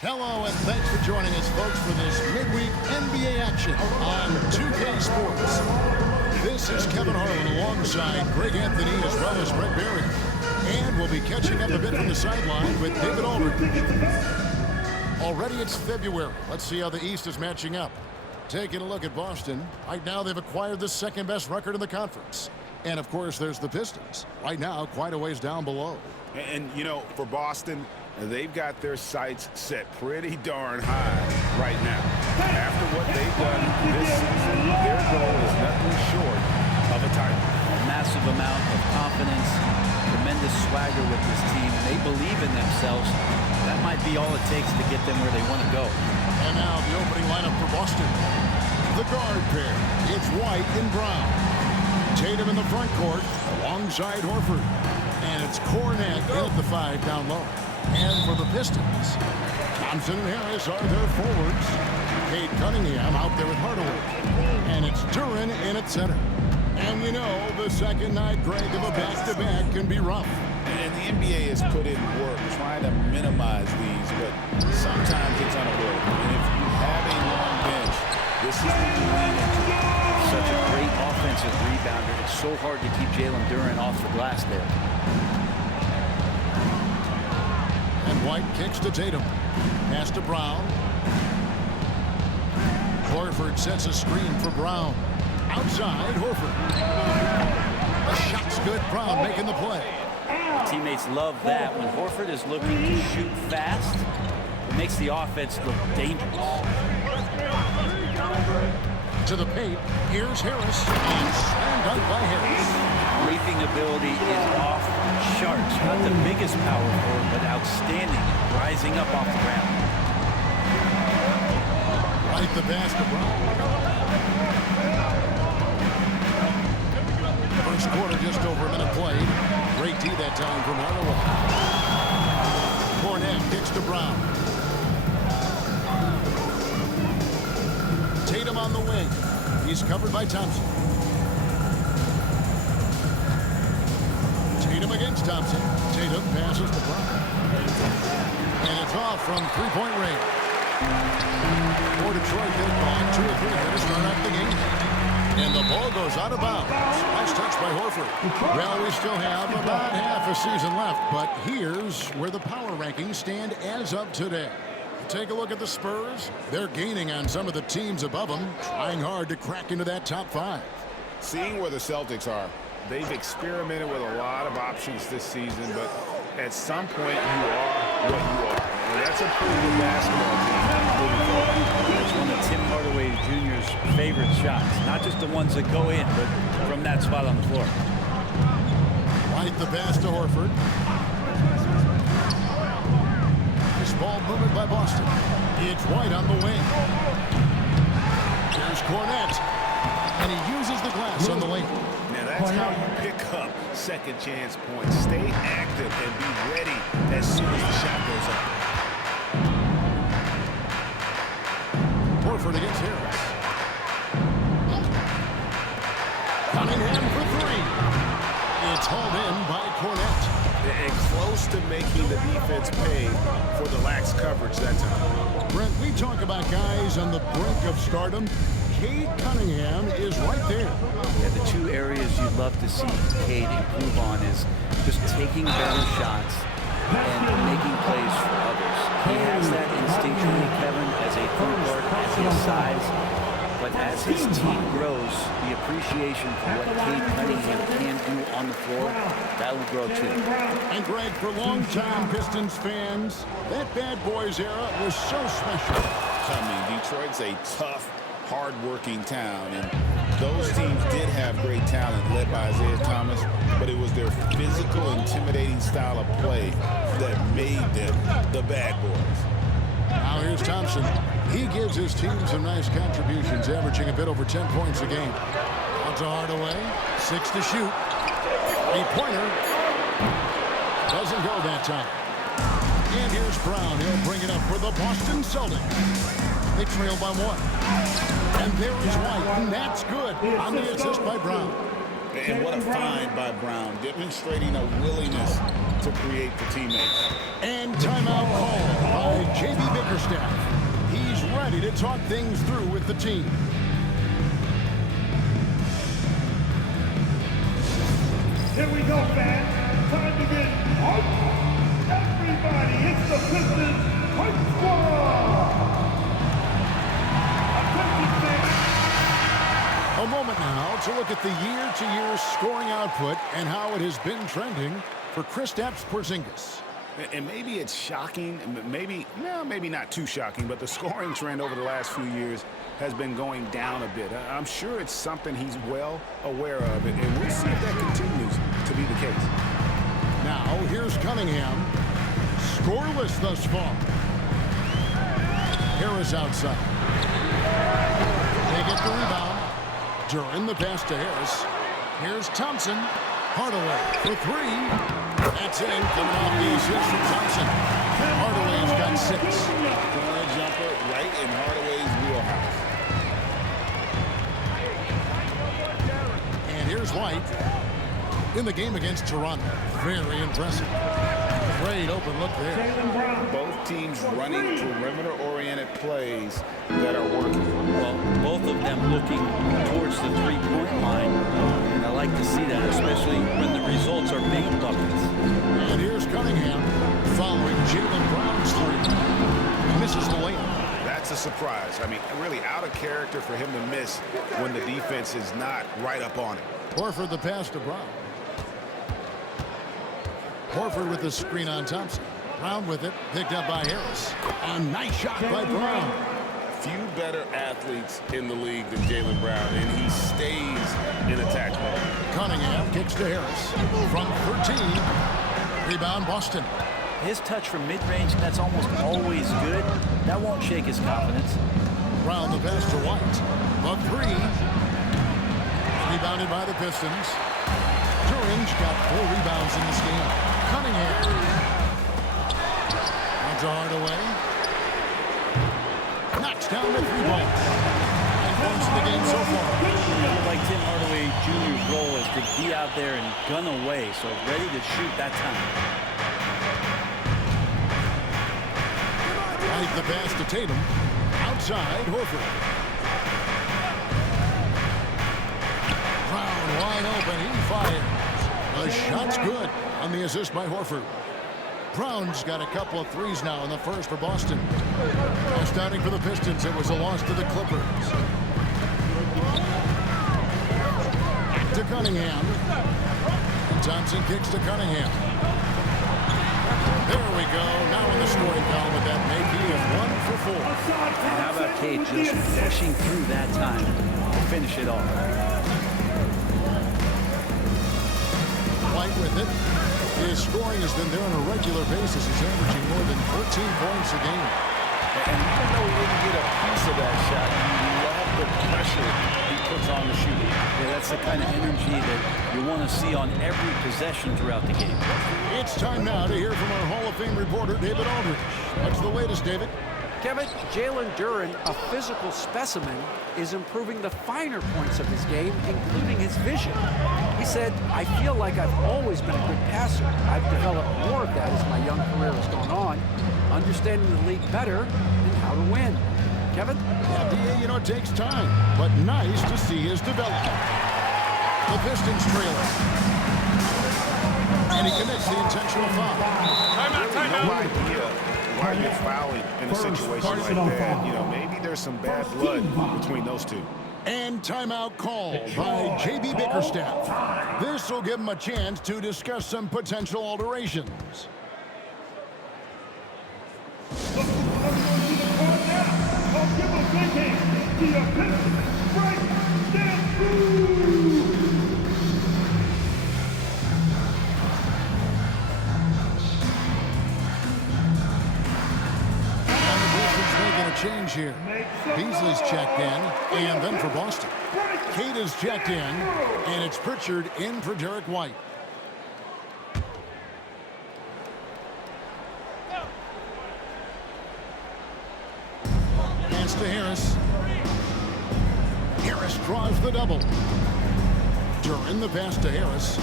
Hello, and thanks for joining us, folks, for this midweek NBA action on 2K Sports. This is Kevin Harlan alongside Greg Anthony as well as Brett Berry. And we'll be catching up a bit from the sideline with David Aldridge. Already it's February. Let's see how the East is matching up. Taking a look at Boston. Right now they've acquired the second-best record in the conference. And, of course, there's the Pistons. Right now, quite a ways down below. And you know, for Boston, they've got their sights set pretty darn high right now. After what they've done this season, their goal is nothing short of a title. A massive amount of confidence, tremendous swagger with this team. They believe in themselves. That might be all it takes to get them where they want to go. And now the opening lineup for Boston. The guard pair. It's White and Brown. Tatum in the front court alongside Horford. And it's Kornet in at the 5 down low. And for the Pistons, Thompson and Harris are their forwards. Cade Cunningham out there with Hardaway. And it's Duren in at center. And you know, the second night, Greg, of a back-to-back can be rough. And the NBA has put in work trying to minimize these, but sometimes it's unavoidable. And if you have a long bench, this is when you lean into it. Such a great offensive rebounder. It's so hard to keep Jalen Duren off the glass there. And White kicks to Tatum. Pass to Brown. Horford sets a screen for Brown. Outside, Horford. The shot's good. Brown making the play. Teammates love that. When Horford is looking to shoot fast, it makes the offense look dangerous. To the paint, here's Harris, and slam dunk by Harris. Leaping ability is off the charts. Not the biggest power forward, but outstanding, rising up off the ground. Right the pass to Brown. First quarter, just over a minute played. Great D that time from Hardaway. Kornet kicks to Brown. Tatum on the wing. He's covered by Thompson. Tatum against Thompson. Tatum passes to Brown. And it's off from three-point range. For Detroit, they've gone 2 or 3 here to start out the game. And the ball goes out of bounds. Nice touch by Horford. Well, we still have about half a season left, but here's where the power rankings stand as of today. Take a look at the Spurs. They're gaining on some of the teams above them, trying hard to crack into that top 5. Seeing where the Celtics are, they've experimented with a lot of options this season, but at some point you are what you are. And that's a pretty good basketball team. It's one of Tim Hardaway Jr.'s favorite shots. Not just the ones that go in, but from that spot on the floor. Right the pass to Horford. Ball movement by Boston. It's White on the wing. Here's Kornet. And he uses the glass on the lane. Now that's how you pick up second chance points. Stay active and be ready as soon as the shot goes up. Horford against Harris. Cunningham for 3. It's hauled in by Kornet. And close to making the defense pay for the lax coverage that time. Brent, we talk about guys on the brink of stardom. Cade Cunningham is right there. Yeah, the 2 areas you'd love to see Cade improve on is just taking better shots and making plays for others. He has that instinctually, Kevin, as a point guard, as his size. But as his team grows, the appreciation for what Cade Cunningham can do on the floor, that will grow too. And Greg, for longtime Pistons fans, that bad boys era was so special. I mean, Detroit's a tough, hard-working town, and those teams did have great talent led by Isaiah Thomas, but it was their physical, intimidating style of play that made them the bad boys. Now here's Thompson. He gives his team some nice contributions, averaging a bit over 10 points a game. Out to Hardaway. 6 to shoot. 3-pointer. Doesn't go that time. And here's Brown. He'll bring it up for the Boston Celtics. They trail by 1. And there is White, and that's good on the assist by Brown. And what a find by Brown, demonstrating a willingness to create for teammates. And timeout called by J.B. Bickerstaff. Bickerstaff. He's ready to talk things through with the team. Here we go, fans. Time to get hyped. Everybody, it's the Pistons Hype Squad. Attention, fans. A moment now to look at the year-to-year scoring output and how it has been trending for Kristaps Porzingis. And maybe it's shocking, maybe not too shocking, but the scoring trend over the last few years has been going down a bit. I'm sure it's something he's well aware of, and we'll see if that continues to be the case. Now, here's Cunningham. Scoreless thus far. Harris outside. They get the rebound. During the pass to Harris. Here's Thompson. Hardaway for three. That's in, coming off the assist from Thompson. Hardaway's got 6. Corner jumper right in Hardaway's wheelhouse. And here's White in the game against Toronto. Very impressive. Great open look there. Both teams running perimeter-oriented plays that are working. Well, both of them looking towards the three-point line. And I like to see that, especially when the results are big buckets. And here's Cunningham following Jaylen Brown's 3. Misses the layup. That's a surprise. I mean, really out of character for him to miss when the defense is not right up on it. Horford the pass to Brown. Horford with the screen on Thompson. Brown with it, picked up by Harris. A nice shot by Brown. Few better athletes in the league than Jaylen Brown, and he stays in attack mode. Cunningham kicks to Harris. From 13, rebound Boston. His touch from mid-range, that's almost always good. That won't shake his confidence. Brown the pass to White. The 3. Rebounded by the Pistons. Duran's got 4 rebounds in this game. Cunningham. On to Hardaway. Knocks down the 3 ball. 9 points in the game so far. I feel like Tim Hardaway Jr.'s role is to be out there and gun away, so ready to shoot that time. Right the pass to Tatum. Outside, Horford. Brown wide open. He fires. The shot's good on the assist by Horford. Brown's got a couple of 3s now in the first for Boston. Starting for the Pistons, it was a loss to the Clippers. To Cunningham. And Thompson kicks to Cunningham. There we go. Now in the scoring column with that make, he is 1 for 4. And how about Cade just pushing through that time to finish it off? White with it. His scoring has been there on a regular basis. He's averaging more than 14 points a game. And even though he didn't get a piece of that shot, you love the pressure he puts on the shooter. Yeah, that's the kind of energy that you want to see on every possession throughout the game. It's time now to hear from our Hall of Fame reporter, David Aldridge. What's the latest, David? Kevin, Jalen Duren, a physical specimen, is improving the finer points of his game, including his vision. He said, "I feel like I've always been a good passer. I've developed more of that as my young career has gone on, understanding the league better and how to win." Kevin? Yeah, DA, you know, it takes time, but nice to see his development. The Pistons trailing. And he commits the intentional foul. No idea why you're fouling in a situation like that. You know, maybe there's some bad blood between those two. And timeout called by J.B. Bickerstaff. This will give him a chance to discuss some potential alterations. I'll give a big hand to your Pistons, Frank Stanford. Change here. Beasley's checked in, and then for Boston. Cade is checked in, and it's Pritchard in for Derek White. Pass to Harris. Harris draws the double. Duran the pass to Harris.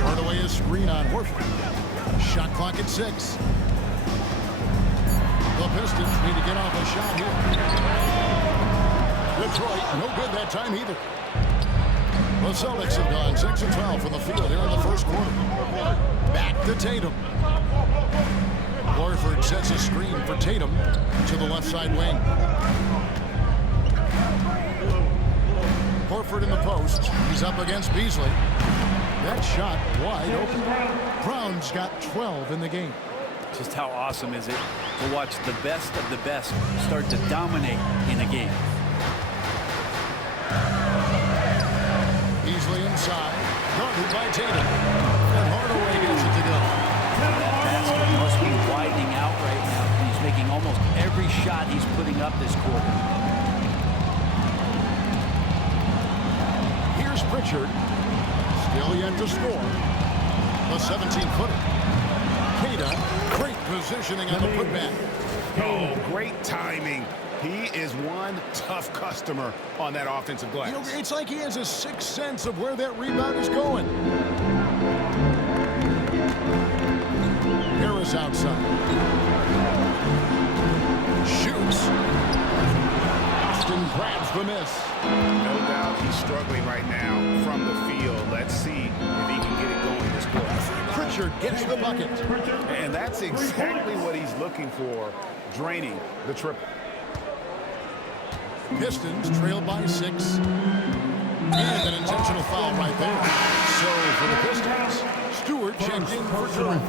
Hardaway is screen on Horford. Shot clock at 6. a shot here. Detroit, no good that time either. The Celtics have gone 6 of 12 from the field here in the first quarter. Back to Tatum. Horford sets a screen for Tatum to the left side wing. Horford in the post. He's up against Beasley. That shot wide open. Brown's got 12 in the game. Just how awesome is it to watch the best of the best start to dominate in a game. Beasley inside. Guarded by Tatum. And Hardaway gets it to go. That basket must be widening out right now. He's making almost every shot he's putting up this quarter. Here's Pritchard. Still yet to score. The 17-footer. Queta, great positioning on the putback. Oh, great timing. He is one tough customer on that offensive glass. You know, it's like he has a sixth sense of where that rebound is going. Harris outside. Shoots. Austin grabs the miss. No doubt he's struggling right now from the field. Let's see if he can get it going this quarter. Pritchard gets the bucket. And that's exactly what he's looking for, draining the triple. Pistons trail by 6. And an intentional foul right there. So for the Pistons, Stewart checked in for Durant.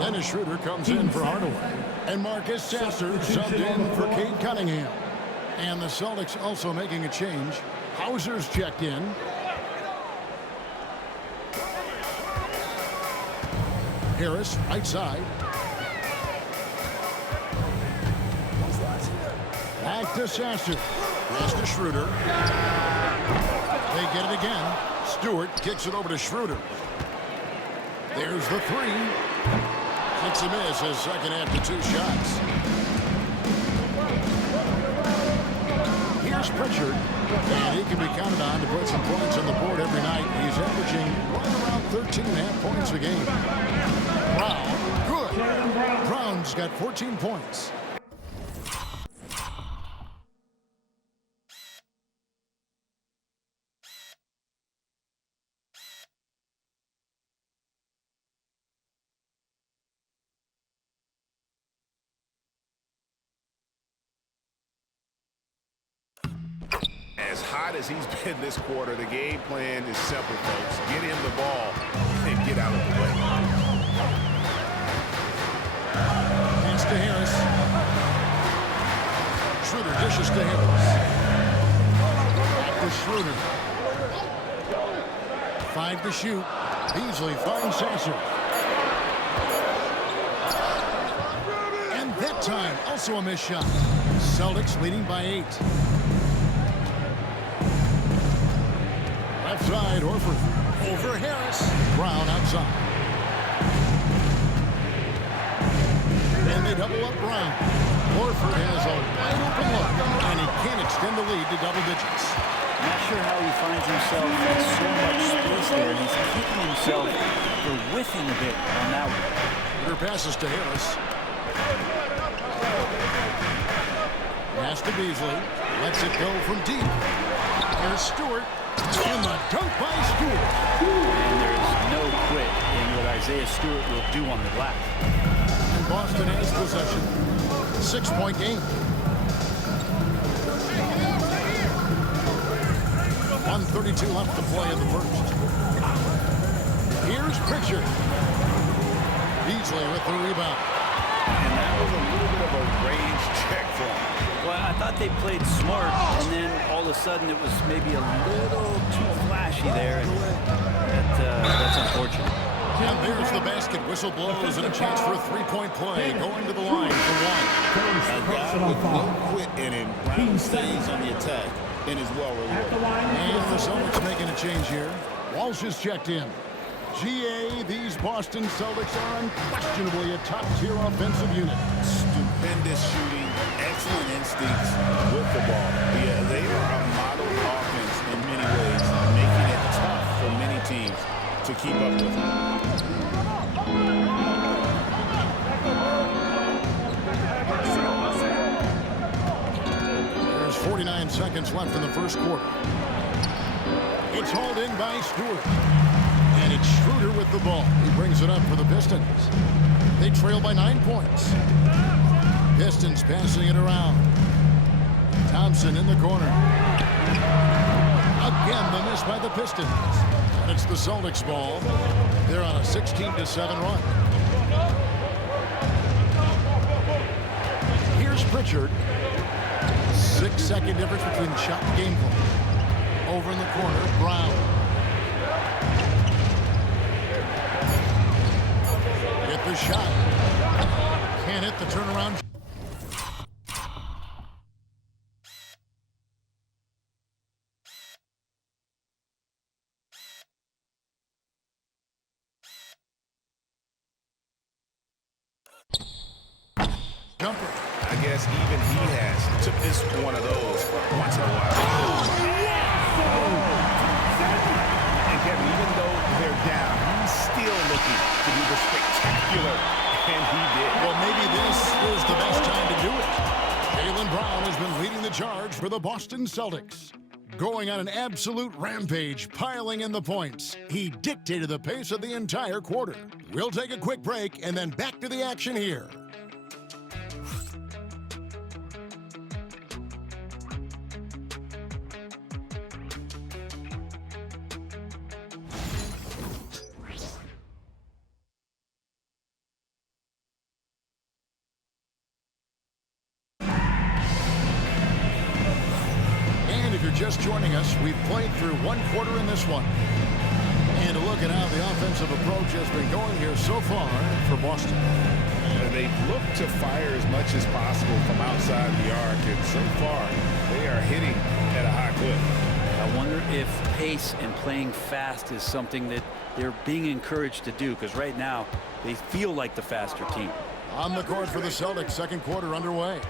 Dennis Schroeder comes in for Hardaway. And Marcus Sasser subbed in for Cade Cunningham. And the Celtics also making a change. Hauser's checked in. Harris, right side. Back to Sasser. Pass to Schroeder. They get it again. Stewart kicks it over to Schroeder. There's the three. It's a miss his second after 2 shots. Here's Pritchard. And he can be counted on to put some points on the board every night. He's averaging right around 13.5 points a game. Brown, good. Brown's got 14 points. As hot as he's been this quarter, the game plan is simple, folks. Get him the ball and get out of the way. Pass to Harris. Schroeder dishes to Harris. Back to Schroeder. 5 to shoot. Beasley finds Sasser. And that time, also a missed shot. Celtics leading by 8. Left side, Horford. Over Harris. Brown outside. And they double up Brown. Horford has a wide open look, and he can't extend the lead to double digits. Not sure how he finds himself in so much space there. He's kicking himself for whiffing a bit on that one. Her passes to Harris. Pass to Beasley. Lets it go from deep. Here's Stewart. And the dunk by Stewart. And there's no quit in what Isaiah Stewart will do on the glass. And Boston has possession. 6-point game. 1:32 left to play in the first. Here's Pritchard. Beasley with the rebound. And that was a little bit of a range check for him. Well, I thought they played smart, and then all of a sudden it was maybe a little too flashy there, and that's unfortunate. And there's the basket. Whistle blows and a chance for a 3-point play. Going to the line for 1. A guy with no quit in him. Brown stays on the attack and is well rewarded. And the Celtics making a change here. Walsh is checked in. GA, these Boston Celtics are unquestionably a top-tier offensive unit. Stupendous shooting, excellent instincts with the ball. Yeah, they are a model offense in many ways, making it tough for many teams to keep up with them. seconds left in the first quarter. It's hauled in by Stewart. And it's Schroeder with the ball. He brings it up for the Pistons. They trail by 9 points. Pistons passing it around. Thompson in the corner. Again, the miss by the Pistons. And it's the Celtics ball. They're on a 16-7 run. Here's Pritchard. 6-second difference between the shot and game clock. Over in the corner, Brown. Get the shot. Can't hit the turnaround. Jumper. I guess even he has to miss one of those once in a while. And Kevin, even though they're down, he's still looking to do the spectacular, and he did. Well, maybe this is the best time to do it. Jaylen Brown has been leading the charge for the Boston Celtics. Going on an absolute rampage, piling in the points. He dictated the pace of the entire quarter. We'll take a quick break and then back to the action here. Just joining us, we've played through one quarter in this one. And a look at how the offensive approach has been going here so far for Boston. They've looked to fire as much as possible from outside the arc, and so far they are hitting at a high clip. I wonder if pace and playing fast is something that they're being encouraged to do, because right now they feel like the faster team. On the court for the Celtics, second quarter underway.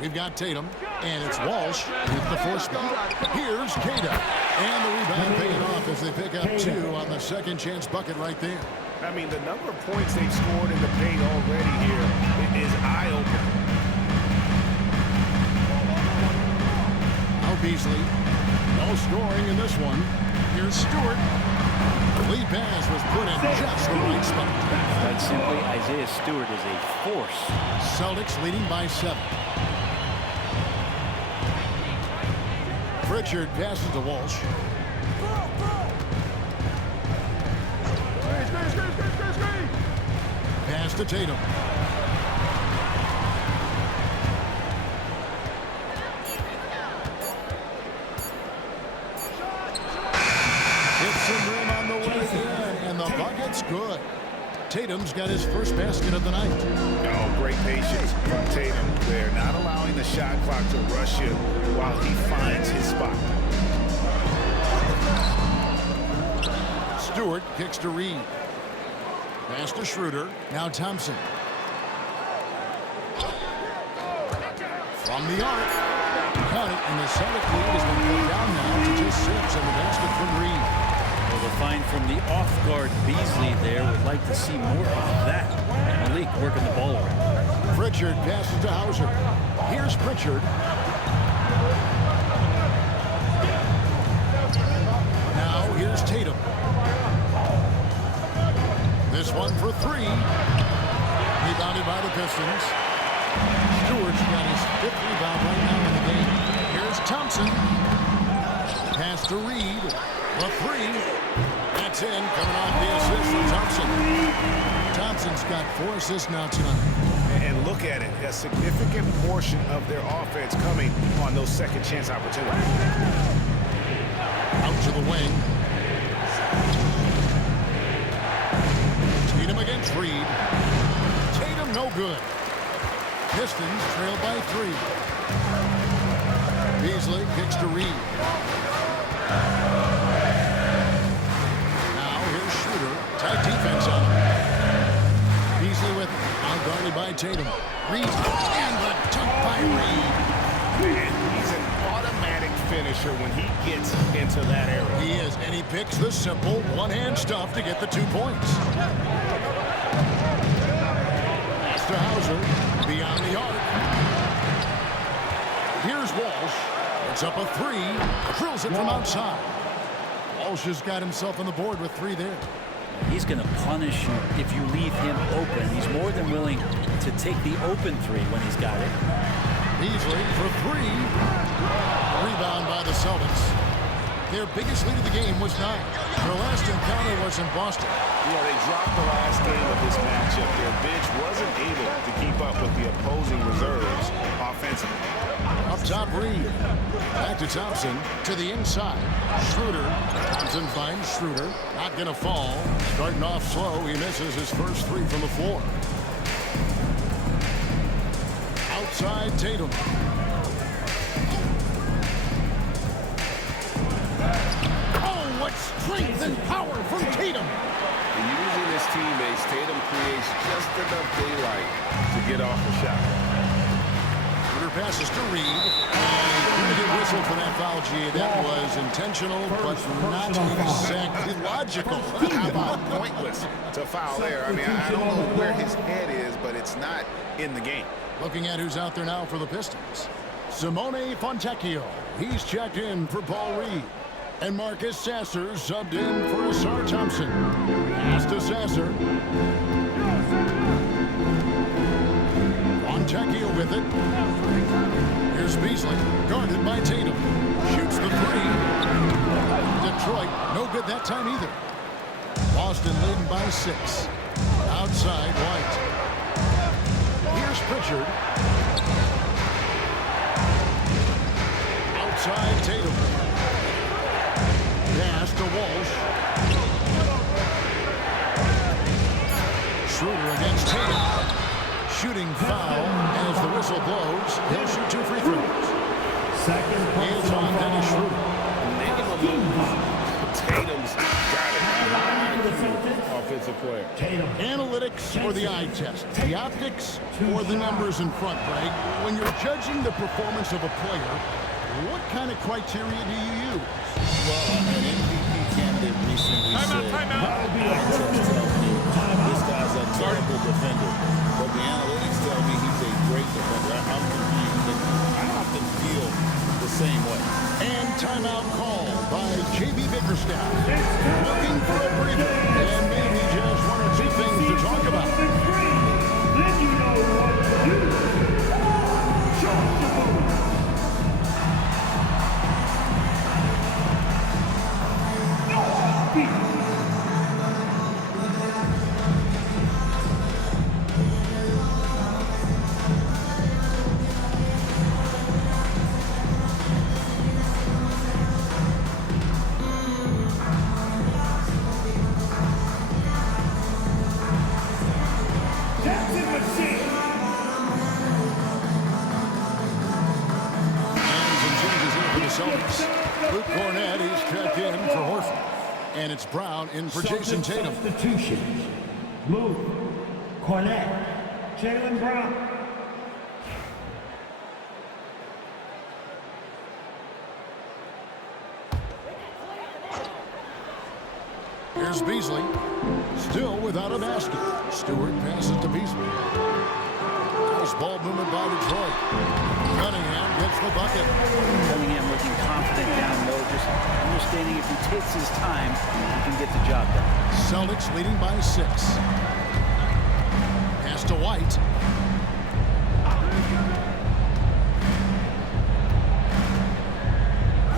We've got Tatum, and it's Walsh with the force back. Here's Queta, and the rebound paying off as they pick up 2 on the second chance bucket right there. I mean, the number of points they've scored in the paint already here is eye-opening. Now Beasley, no scoring in this one. Here's Stewart. The lead pass was put in just the right spot. Quite simply, Isaiah Stewart is a force. Celtics leading by 7. Pritchard passes to Walsh. Pass to Tatum. Hits some rim on the way in, and the bucket's good. Tatum's got his first basket of the night. Oh, great patience from Tatum there, not allowing the shot clock to rush him while he finds his spot. Stewart kicks to Reed. Pass to Schroeder. Now Thompson. From the arc. Cut it, and the Celtic lead has been put down now to just 6 in the basket from Reed. Well, the find from the off-guard Beasley there. Would like to see more of that. Malik working the ball around. Pritchard passes to Hauser. Here's Pritchard. Now here's Tatum. This one for 3. Rebounded by the Pistons. Stewart's got his 5th rebound right now in the game. Here's Thompson. Pass to Reed. The 3. That's in. Coming off the assist from Thompson. Thompson's got 4 assists now tonight. And look at it. A significant portion of their offense coming on those second chance opportunities. Out to the wing. Tatum against Reed. Tatum no good. Pistons trail by 3. Beasley kicks to Reed. Now here's Schroeder. Tight defense on him. Beasley with it. Outguarded by Tatum. Reed and the dunk by Reed. And he's an automatic finisher when he gets into that area. He is, and he picks the simple one-hand stuff to get the 2 points. Pass to Hauser. Beyond the arc. Here's Walsh. It's up a three. Drills it from outside. Walsh has got himself on the board with 3 there. He's going to punish you if you leave him open. He's more than willing to take the open 3 when he's got it. Beasley for 3. Rebound by the Celtics. Their biggest lead of the game was 9. Their last encounter was in Boston. Yeah, they dropped the last game of this matchup. Their bench wasn't able to keep up with the opposing reserves offensively. Up top, Reed. Back to Thompson. To the inside. Schroeder. Thompson finds Schroeder. Not going to fall. Starting off slow. He misses his first 3 from the floor. Outside, Tatum. Oh, what strength and power from Tatum. And using his teammates, Tatum creates just enough daylight to get off the shot. Passes to Reed. And going to get whistled for that foul, G. That was intentional, but not exactly logical. How about pointless to foul there? I mean, I don't know where his head is, but it's not in the game. Looking at who's out there now for the Pistons. Simone Fontecchio. He's checked in for Paul Reed. And Marcus Sasser subbed in for Asar Thompson. Pass to Sasser. Fontecchio with it. Here's Beasley, guarded by Tatum. Shoots the 3. Detroit, no good that time either. Boston leading by 6. Outside, White. Here's Pritchard. Outside, Tatum. Pass to Walsh. Schroeder against Tatum. Shooting foul as the whistle blows. He'll shoot 2 free throws. It's on Dennis Schroeder. Tatum's got it. Offensive player. Analytics or the eye test? The optics or the numbers in front, Greg? When you're judging the performance of a player, what kind of criteria do you use? Well, an MVP candidate recently said, this guy's a terrible defender. But the analytics tell me he's a great defender. I'm confused, and I often feel the same way. And timeout call by J.B. Bickerstaff. Looking for a breather, and maybe just 1 or 2 things to talk about. Then you know what to do. Shot the move. No beat. Luke Cornett is checked in for Horford. And it's Brown in for Jason Tatum. Substitutions. Luke Cornett. Jaylen Brown. Here's Beasley. Still without a basket. Stewart passes to Beasley. Nice ball movement by Detroit. Cunningham gets the bucket. Cunningham looking confident down low, just understanding if he takes his time, he can get the job done. Celtics leading by 6. Pass to White.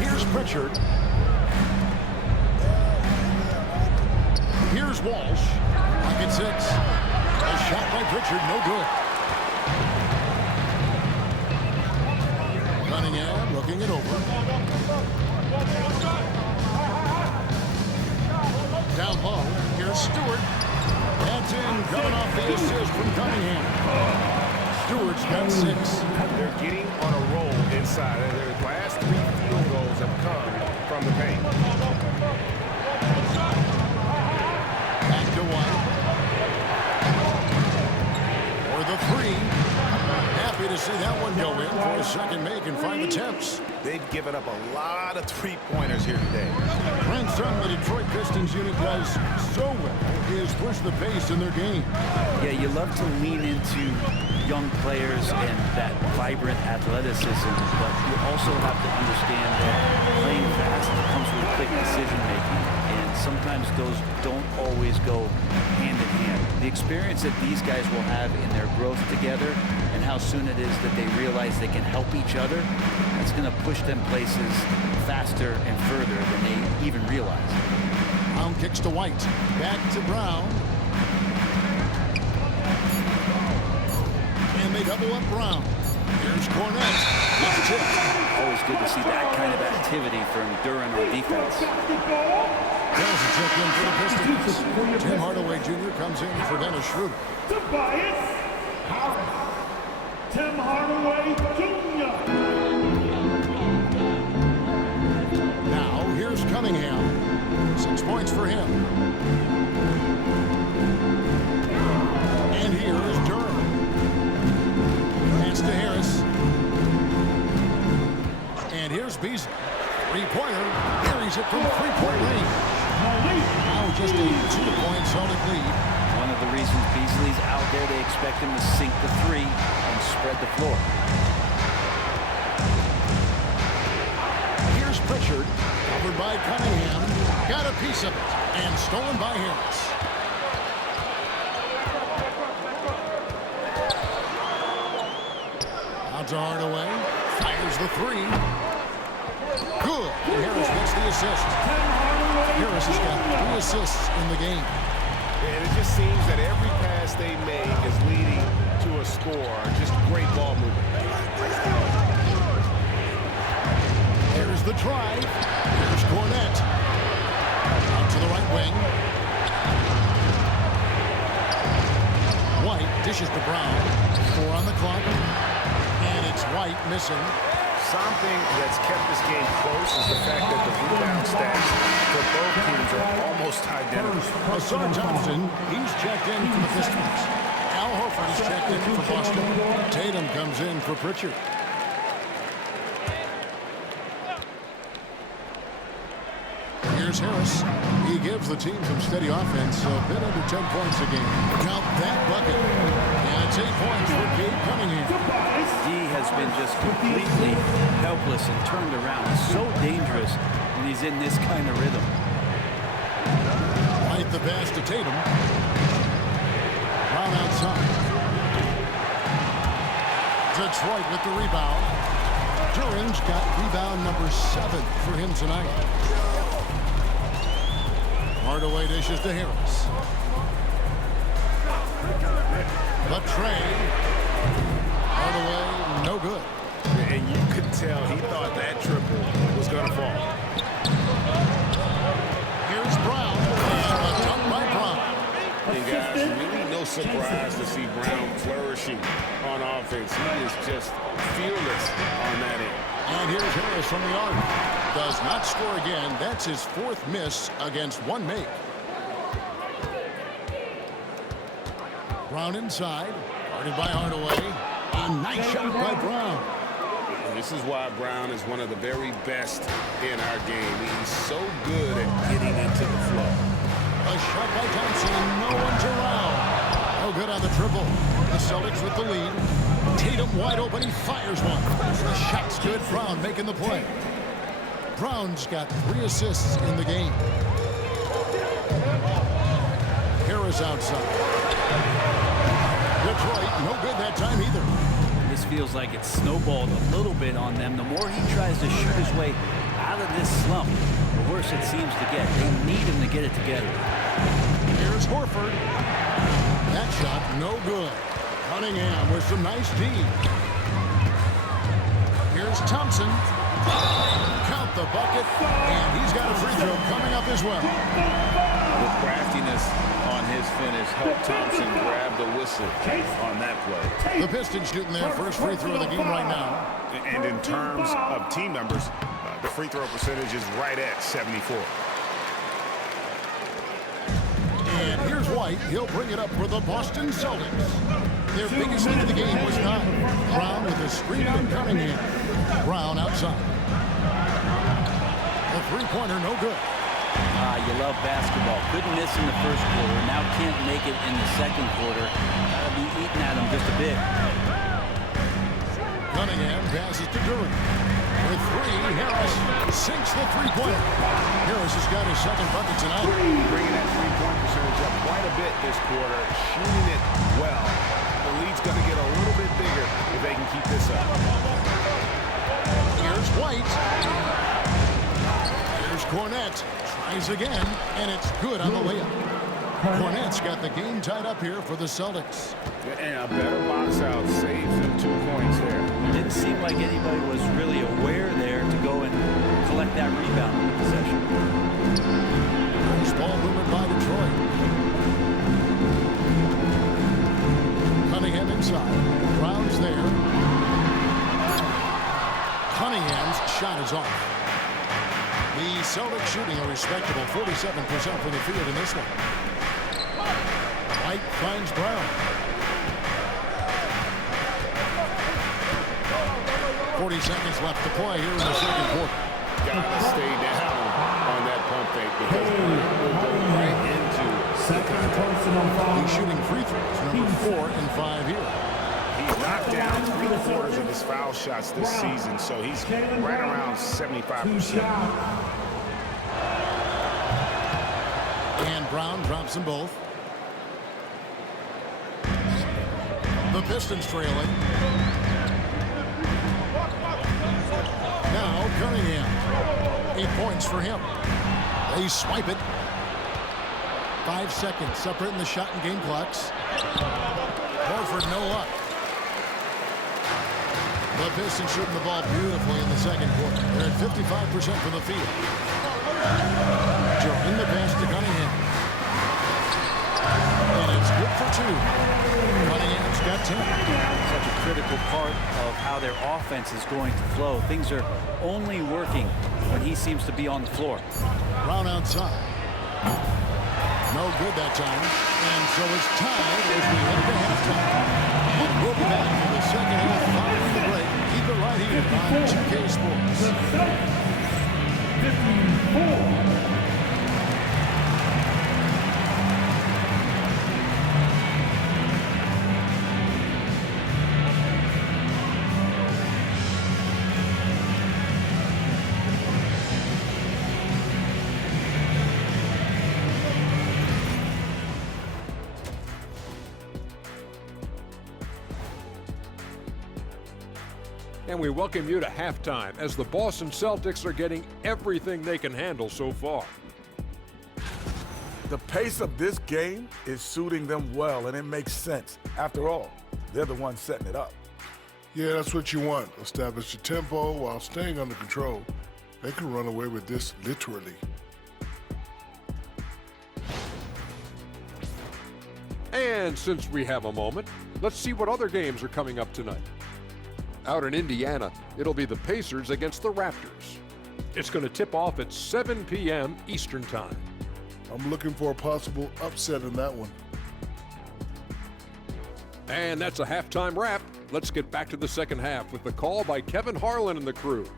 Here's Pritchard. Here's Walsh. Pocket 6. A shot by Pritchard, no good. Cunningham looking it over. Down low. Here's Stewart. That's in. Coming off the assist from Cunningham. Stewart's got 6. They're getting on a roll inside. Their last 3 field goals have come from the paint. Back to White. For the 3. Happy to to see that one go in for a second make in 5 attempts. They've given up a lot of three-pointers here today. Brent Sutton, the Detroit Pistons unit, does so well is push the pace in their game. Yeah, you love to lean into young players and that vibrant athleticism, but you also have to understand that playing fast comes with quick decision-making, and sometimes those don't always go hand in hand. The experience that these guys will have in their growth together and how soon it is that they realize they can help each other, that's going to push them places faster and further than they even realize. Brown kicks to White. Back to Brown. And they double up Brown. Here's Cornette. It's tipped. Always good to see that kind of activity from Duren on defense. There's a check in for the Pistons. Tim Hardaway Jr. comes in for Dennis Schroeder. Tobias Harris. Tim Hardaway Jr. Now, here's Cunningham. 6 points for him. And here is Durham. Pass to Harris. And here's Beasley. Three-pointer. Carries it from three-point range. Now just a 2-point Celtic lead. One of the reasons Beasley's out there, they expect him to sink the three and spread the floor. Here's Pritchard. Covered by Cunningham. Got a piece of it. And stolen by Harris. Out to Hardaway. Fires the three. Good. And Harris gets the assist. Harris has got 3 assists in the game. And it just seems that every pass they make is leading to a score. Just great ball movement. Here's the drive. Here's Cornette. Out to the right wing. White dishes to Brown. 4 on the clock. And it's White missing. Something that's kept this game close is the fact that the rebound stats for both teams are almost identical. Hassan Thompson, he's checked in for the Pistons. Al Horford is checked in for Boston. Tatum comes in for Pritchard. Here's Harris. He gives the team some steady offense, a bit under 10 points a game. Count that bucket. And it's 8 points for Gabe Cunningham. He has been just completely helpless and turned around. He's so dangerous when he's in this kind of rhythm. Right the pass to Tatum. Brown outside. Detroit with the rebound. Duren's got rebound number 7 for him tonight. Hardaway dishes to Harris. The trade. Hardaway, no good. And you could tell he thought that triple was going to fall. Here's Brown. And a dunk by Brown. Hey guys, really no surprise to see Brown flourishing on offense. He is just fearless on that end. And here's Harris from the arc. Does not score again. That's his 4th miss against 1 make. Brown inside. Guarded by Hardaway. A nice shot by Brown. This is why Brown is one of the very best in our game. He's so good at getting into the flow. A shot by Thompson. No one's around. No good on the triple. The Celtics with the lead. Tatum wide open. He fires one. The shot's good. Brown making the play. Brown's got 3 assists in the game. Harris outside. Detroit, no good that time either. This feels like it's snowballed a little bit on them. The more he tries to shoot his way out of this slump, the worse it seems to get. They need him to get it together. Here's Horford. That shot, no good. Cunningham with some nice D. Here's Thompson. Count the bucket, and he's got a free throw coming up as well. The craftiness on his finish helped Thompson grab the whistle on that play. The Pistons shooting their first free throw of the game right now. And in terms of team numbers, the free throw percentage is right at 74. And here's White. He'll bring it up for the Boston Celtics. Their biggest lead of the game was 9. Brown with screen on Cunningham. Brown outside. A three-pointer, no good. You love basketball. Couldn't miss in the first quarter. Now can't make it in the second quarter. Gotta be eating at him just a bit. Cunningham passes to Duren. With three, Harris sinks the three-pointer. Harris has got his second bucket tonight. Bringing that three-point percentage up quite a bit this quarter, shooting it well. The lead's going to get a little bit bigger if they can keep this up. Here's White. Here's Cornette. Tries again, and it's good on the layup. Cornette's got the game tied up here for the Celtics. And a better box out saves them 2 points there. Didn't seem like anybody was really aware there to go and collect that rebound in the possession. Nice ball movement by Detroit. Cunningham inside. Brown's there. Cunningham's shot is off. The Celtics shooting a respectable 47% from the field in this one. White finds Brown. 40 seconds left to play here in the second quarter. Gotta stay down on that pump fake because it will go right into Second personal foul. He's shooting free throws, number 4 in 5 here. He's knocked down 3/4 of his foul shots this season, so he's right around 75%. And Brown drops them both. The Pistons trailing. Now Cunningham. 8 points for him. They swipe it. 5 seconds separating the shot and game clocks. Horford no luck. The Pistons shooting the ball beautifully in the second quarter. They're at 55% from the field. In the pass to Cunningham. And it's good for 2. Cunningham's got 10. Such a critical part of how their offense is going to flow. Things are only working when he seems to be on the floor. Brown outside. No good that time. And so it's tied as we head to halftime. We'll be back for the second half following the break. Keep it right here on 2K Sports. 54. And we welcome you to halftime as the Boston Celtics are getting everything they can handle so far. The pace of this game is suiting them well, and it makes sense. After all, they're the ones setting it up. Yeah, that's what you want. Establish the tempo while staying under control. They can run away with this literally. And since we have a moment, let's see what other games are coming up tonight. Out in Indiana, it'll be the Pacers against the Raptors. It's going to tip off at 7 p.m. Eastern Time. I'm looking for a possible upset in that one. And that's a halftime wrap. Let's get back to the second half with the call by Kevin Harlan and the crew.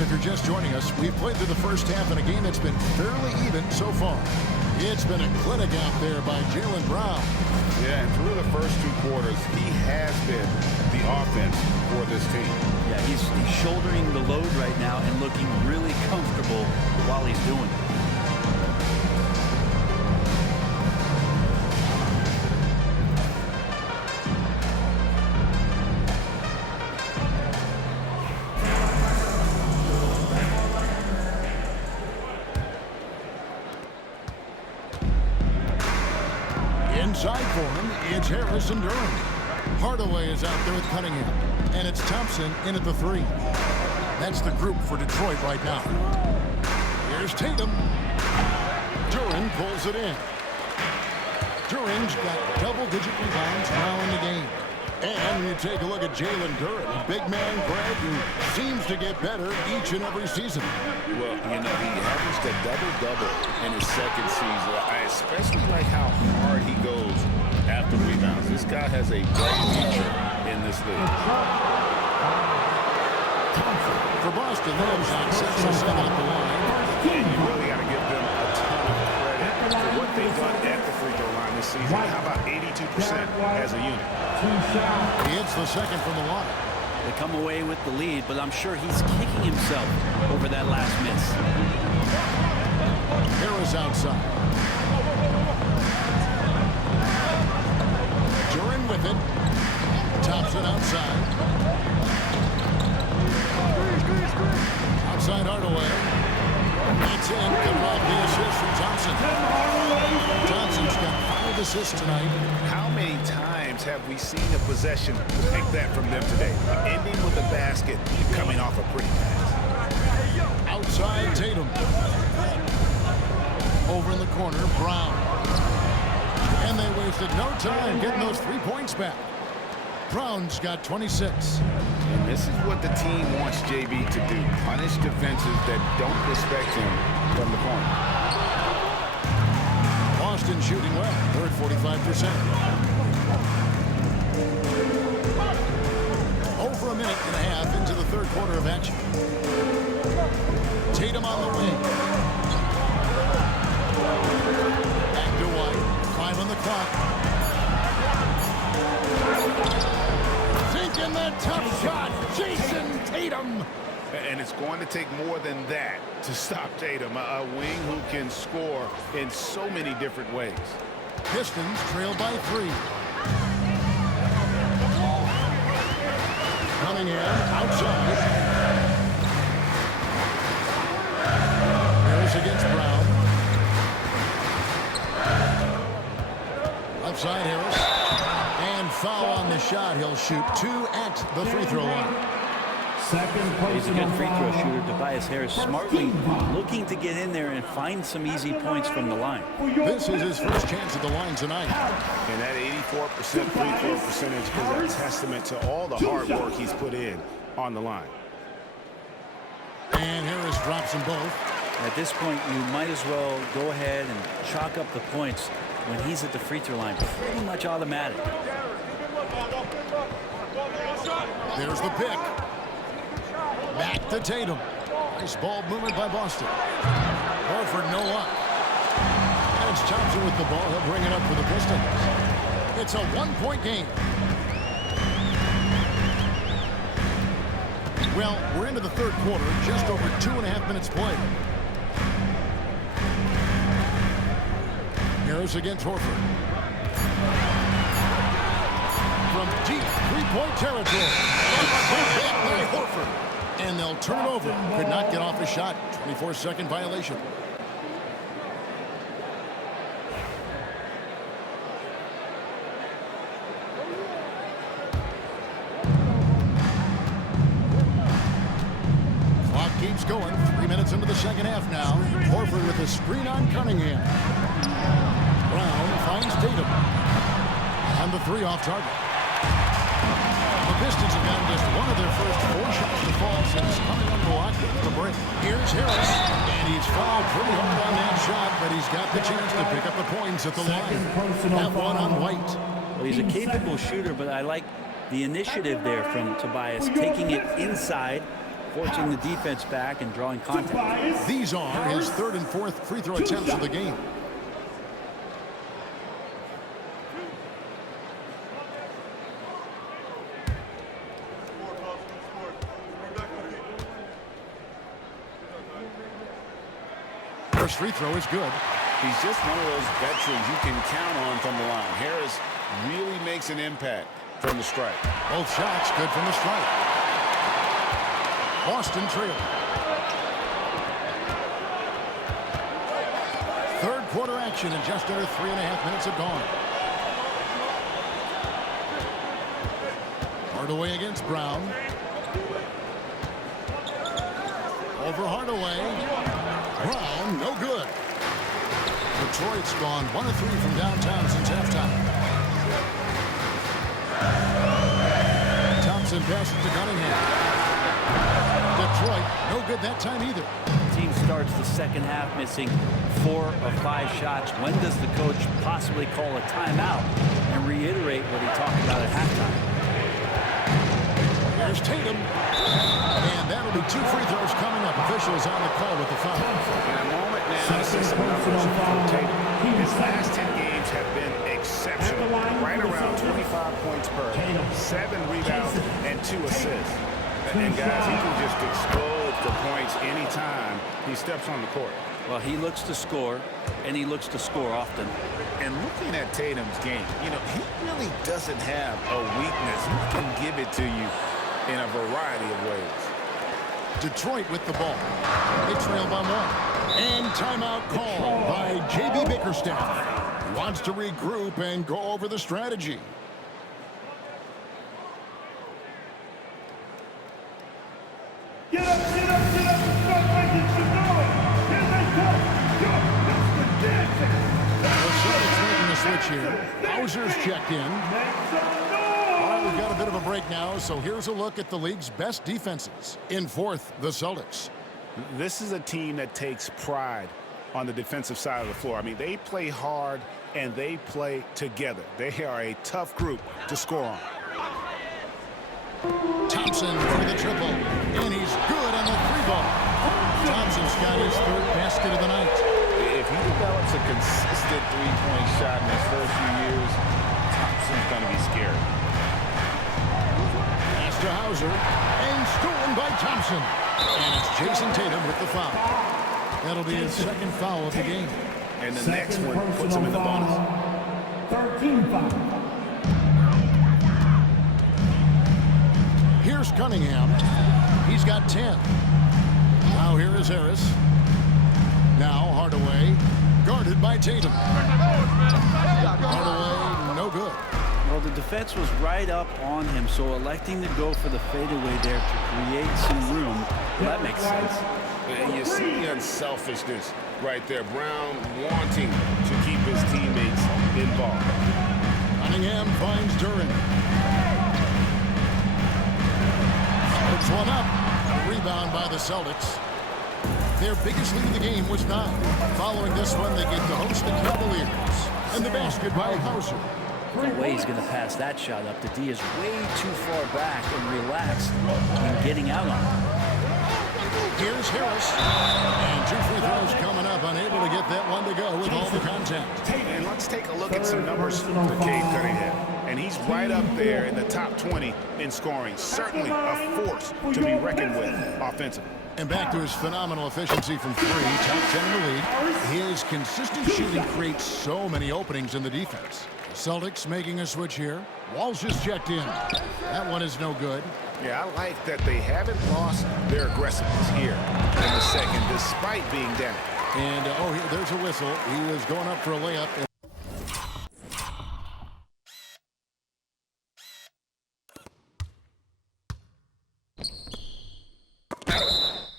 If you're just joining us, we've played through the first half in a game that's been fairly even so far. It's been a clinic out there by Jaylen Brown. Yeah, and through the first 2 quarters, he has been the offense for this team. Yeah, he's shouldering the load right now and looking really comfortable while he's doing it. Inside for him, it's Harris and Duren. Hardaway is out there with Cunningham. And it's Thompson in at the 3. That's the group for Detroit right now. Here's Tatum. Duren pulls it in. Duren's got double-digit rebounds now in the game. And you take a look at Jalen Duren, a big man, Greg, who seems to get better each and every season. Well, you know, he averaged a double-double in his second season. I especially like how hard he goes after rebounds. This guy has a bright future in this league. For Boston, they're shot 6 or 7 at the line. And you really got to give them a ton of credit for what they've done at the free throw line this season. How about 82% as a unit? He hits the second from the line. They come away with the lead, but I'm sure he's kicking himself over that last miss. Harris outside. Duren with it. Tops it outside. Outside Hardaway. It's in. Coming off the assist from Thompson. Thompson's got 5 assists tonight. How many times have we seen a possession like that from them today? Ending with a basket, coming off a pretty pass. Outside Tatum. Over in the corner, Brown. And they wasted no time getting those 3 points back. Brown's got 26. And this is what the team wants JB to do. Punish defenses that don't respect him from the corner. Boston shooting well. They're at 45%. Over a minute and a half into the third quarter of action. Tatum on the wing. Back to White. 5 on the clock. Taking that tough shot. Jason Tatum. And it's going to take more than that to stop Tatum, a wing who can score in so many different ways. Pistons trail by 3. Cunningham outside. Harris against Brown. Outside Harris. And foul on the shot. He'll shoot 2 at the free throw line. He's a good free throw shooter. Tobias Harris smartly looking to get in there and find some easy points from the line. This is his first chance at the line tonight. And that 84% free throw percentage is a testament to all the hard work he's put in on the line. And Harris drops them both. At this point, you might as well go ahead and chalk up the points when he's at the free throw line. Pretty much automatic. There's the pick. Back to Tatum. Nice ball movement by Boston. Horford, no luck. And it's Thompson with the ball. He'll bring it up for the Pistons. It's a 1-point game. Well, we're into the third quarter. Just over 2.5 minutes played. Harris against Horford. From deep 3-point territory. Back by Horford. And they'll turn it over. Could not get off a shot. 24-second violation. Clock keeps going. 3 minutes into the second half now. Horford with a screen on Cunningham. Brown finds Tatum. And the 3 off target. The Pistons have gotten just one of their first 4 shots to fall since coming unblocked at the break. Here's Harris, and he's fouled pretty hard on that shot, but he's got the chance to pick up the points at the line. That one on White. Well, he's a capable shooter, but I like the initiative there from Tobias, taking it inside, forcing the defense back, and drawing contact. These are his 3rd and 4th free throw attempts of the game. First free throw is good. He's just one of those veterans you can count on from the line. Harris really makes an impact from the strike. Both shots good from the strike. Boston trail. Third quarter action, and just under 3.5 minutes have gone. Hardaway against Brown. Over Hardaway. Brown, no good. Detroit's gone 1 of 3 from downtown since halftime. Thompson passes to Cunningham. Detroit, no good that time either. The team starts the second half missing 4 of 5 shots. When does the coach possibly call a timeout and reiterate what he talked about at halftime? Here's Tatum. And that'll be 2 free throws coming up. Officials on the call with the foul. In a moment now, this is some numbers from Tatum. His last 10 games have been exceptional. Right around 25 points per, 7 rebounds, and 2 assists. And guys, he can just explode for points anytime he steps on the court. Well, he looks to score, and he looks to score often. And looking at Tatum's game, you know, he really doesn't have a weakness. He can give it to you in a variety of ways. Detroit with the ball. They trail by 1. And timeout call by J.B. Bickerstaff. He wants to regroup and go over the strategy. Get up, get up, get up, and start making some noise. Here they come. Your Mr. Dancing. The Celtics making a switch here. Hauser's checked in. Make some All right, noise. we've got a bit of a break now, so here's a look at the league's best defenses. In 4th, the Celtics. This is a team that takes pride on the defensive side of the floor. I mean, they play hard and they play together. They are a tough group to score on. Thompson for the triple, and he's good on the 3-ball. Thompson's got his 3rd basket of the night. If he develops a consistent three-point shot in his first few years, Thompson's going to be scary. Pass to Hauser, and stolen by Thompson. And it's Jason Tatum with the foul. That'll be his 2nd foul of the game. And the next one puts him in the bonus. 13 foul. Here's Cunningham. He's got 10. Now here is Harris. Now Hardaway, guarded by Tatum. Hardaway, no good. Well, the defense was right up on him, so electing to go for the fadeaway there to create some room, well, that makes sense. And you see the unselfishness right there. Brown wanting to keep his teammates involved. Cunningham finds Duren. Puts one up. A rebound by the Celtics. Their biggest lead of the game was 9. Following this one, they get to host the Cavaliers. And the basket by Hauser. No way he's going to pass that shot up. The D is way too far back and relaxed in getting out on it. Here's Harris. And 2 free throws coming up. Unable to get that one to go with all the contact. And let's take a look at some numbers for Cade Cunningham. And he's right up there in the top 20 in scoring. Certainly a force to be reckoned with offensively. And back to his phenomenal efficiency from 3, top 10 in the league. His consistent shooting creates so many openings in the defense. Celtics making a switch here. Walsh is checked in. That one is no good. Yeah, I like that they haven't lost their aggressiveness here in the second, despite being down. And, there's a whistle. He was going up for a layup.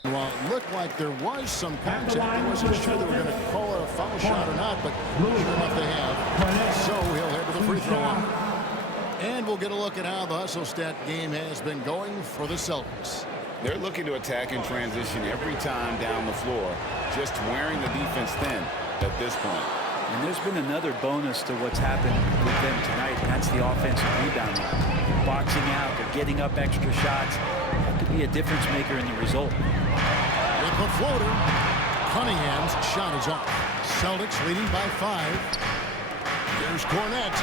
Well, it looked like there was some contact. I wasn't sure they were going to call a foul shot or not, but sure enough they have. So he'll head to the free throw line. And we'll get a look at how the hustle stat game has been going for the Celtics. They're looking to attack in transition every time down the floor, just wearing the defense thin at this point. And there's been another bonus to what's happened with them tonight, and that's the offensive rebounding. Boxing out, they're getting up extra shots. That could be a difference maker in the result. With the floater, Cunningham's shot is off. Celtics leading by 5. Here's Cornette.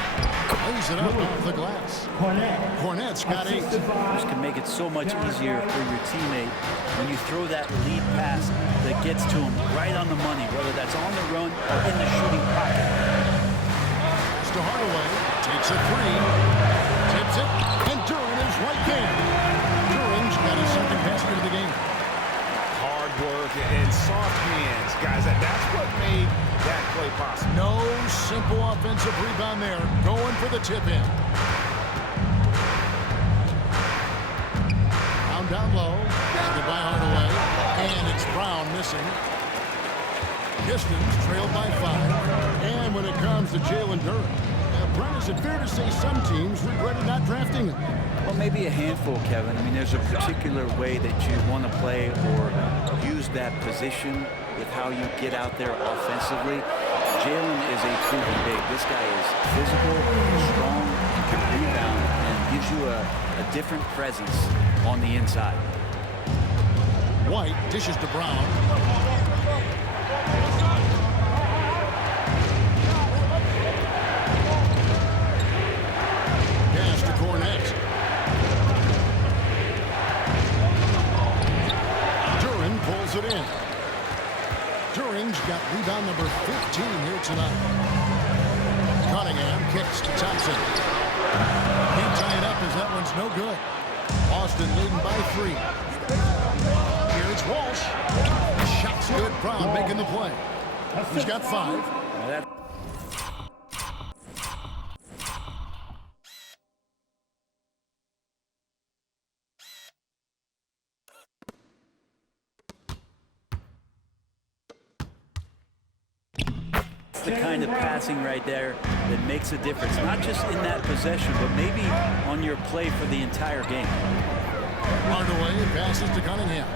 Lays it up off the glass. Cornette's got 8. This can make it so much easier for your teammate when you throw that lead pass that gets to him right on the money, whether that's on the run or in the shooting pocket. Pass to Hardaway. Takes a 3. Tips it. And Duren is right there. Duren's got his 2nd basket of the game. Hard work and soft hands, guys. That's what made that play possible. No simple offensive rebound there. Going for the tip in. Down low. Basket by Hardaway. And it's Brown missing. Pistons trailed by 5. And when it comes to Jalen Duren, Brent, is it fair to say some teams regretted not drafting him? Well, maybe a handful, Kevin. I mean, there's a particular way that you want to play or use that position with how you get out there offensively. Jalen is a proven big. This guy is physical, strong, can rebound, and gives you a different presence on the inside. White dishes to Brown. Pass to Cornette. Duren pulls it in. Duren's got rebound number 15 here tonight. Cunningham kicks to Thompson. Can't tie it up as that one's no good. Boston leading by 3. Here it's Walsh. Shot's good. Brown making the play. He's got 5. The kind of passing right there that makes a difference, not just in that possession, but maybe on your play for the entire game. Hardaway passes to Cunningham.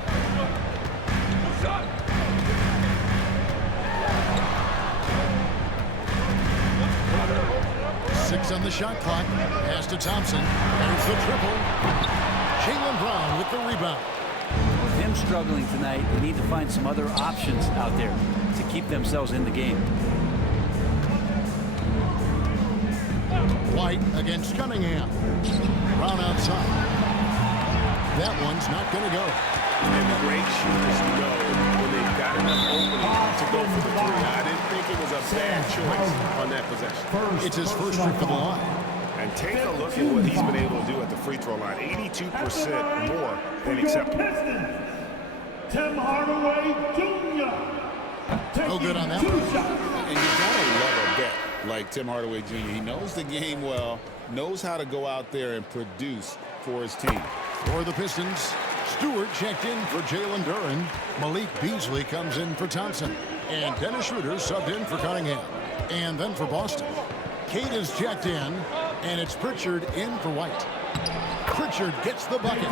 Six on the shot clock. Pass to Thompson. There's the triple. Jaylen Brown with the rebound. With him struggling tonight, they need to find some other options out there to keep themselves in the game. White against Cunningham. Brown outside. That one's not going to go. And great shooters know when they've got enough opening to go for the 3. I didn't think it was a bad choice on that possession. It's his first trip to the line. And take a look at what he's been able to do at the free throw line. 82% more than acceptable. Tim Hardaway Jr. No good on that one. And you gotta love a vet like Tim Hardaway Jr. He knows the game well, knows how to go out there and produce for his team. For the Pistons, Stewart checked in for Jalen Duren. Malik Beasley comes in for Thompson. And Dennis Schroeder subbed in for Cunningham. And then for Boston, Cade is checked in, and it's Pritchard in for White. Pritchard gets the bucket.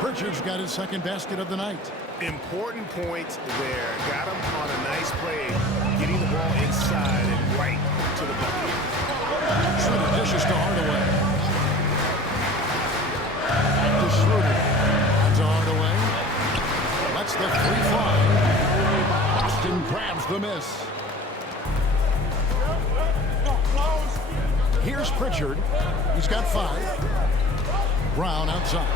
Pritchard's got his second basket of the night. Important point there. Got him on a nice play, getting the ball inside and right to the bucket. Schroeder dishes to Hardaway. Back to Schroeder. On to Hardaway. Lets the 3 fly. Boston grabs the miss. Here's Pritchard. He's got 5. Brown outside.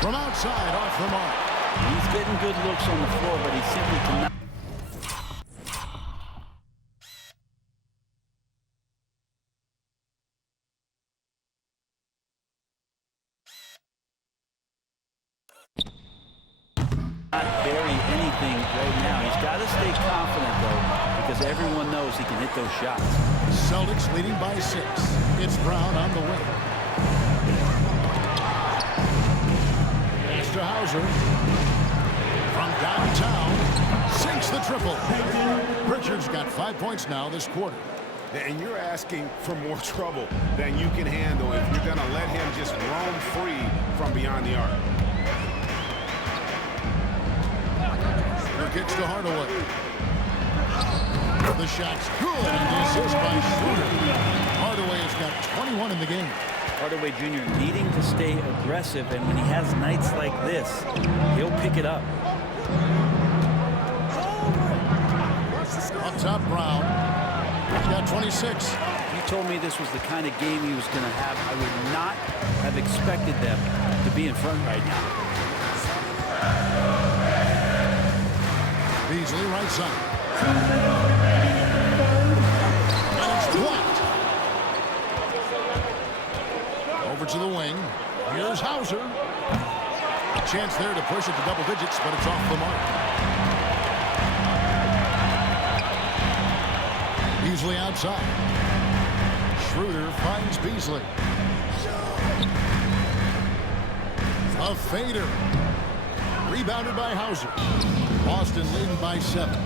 From outside, off the mark. He's getting good looks on the floor, but he simply cannot. Not bury anything right now. He's got to stay confident, though, because everyone knows he can hit those shots. Celtics leading by 6. It's Brown on the wing. Pass to Hauser. From downtown, sinks the triple. Pritchard's got 5 points now this quarter. And you're asking for more trouble than you can handle if you're going to let him just roam free from beyond the arc. Kicks to Hardaway. The shot's good, and the assist by Schroeder. Hardaway has got 21 in the game. Hardaway Jr. needing to stay aggressive, and when he has nights like this, he'll pick it up. Up top, Brown. He's got 26. You told me this was the kind of game he was going to have. I would not have expected them to be in front right now. Beasley right side. And it's blocked. Over to the wing. Here's Hauser. A chance there to push it to double digits, but it's off the mark. Beasley outside. Schroeder finds Beasley. A fader. Rebounded by Hauser. Boston leading by 7.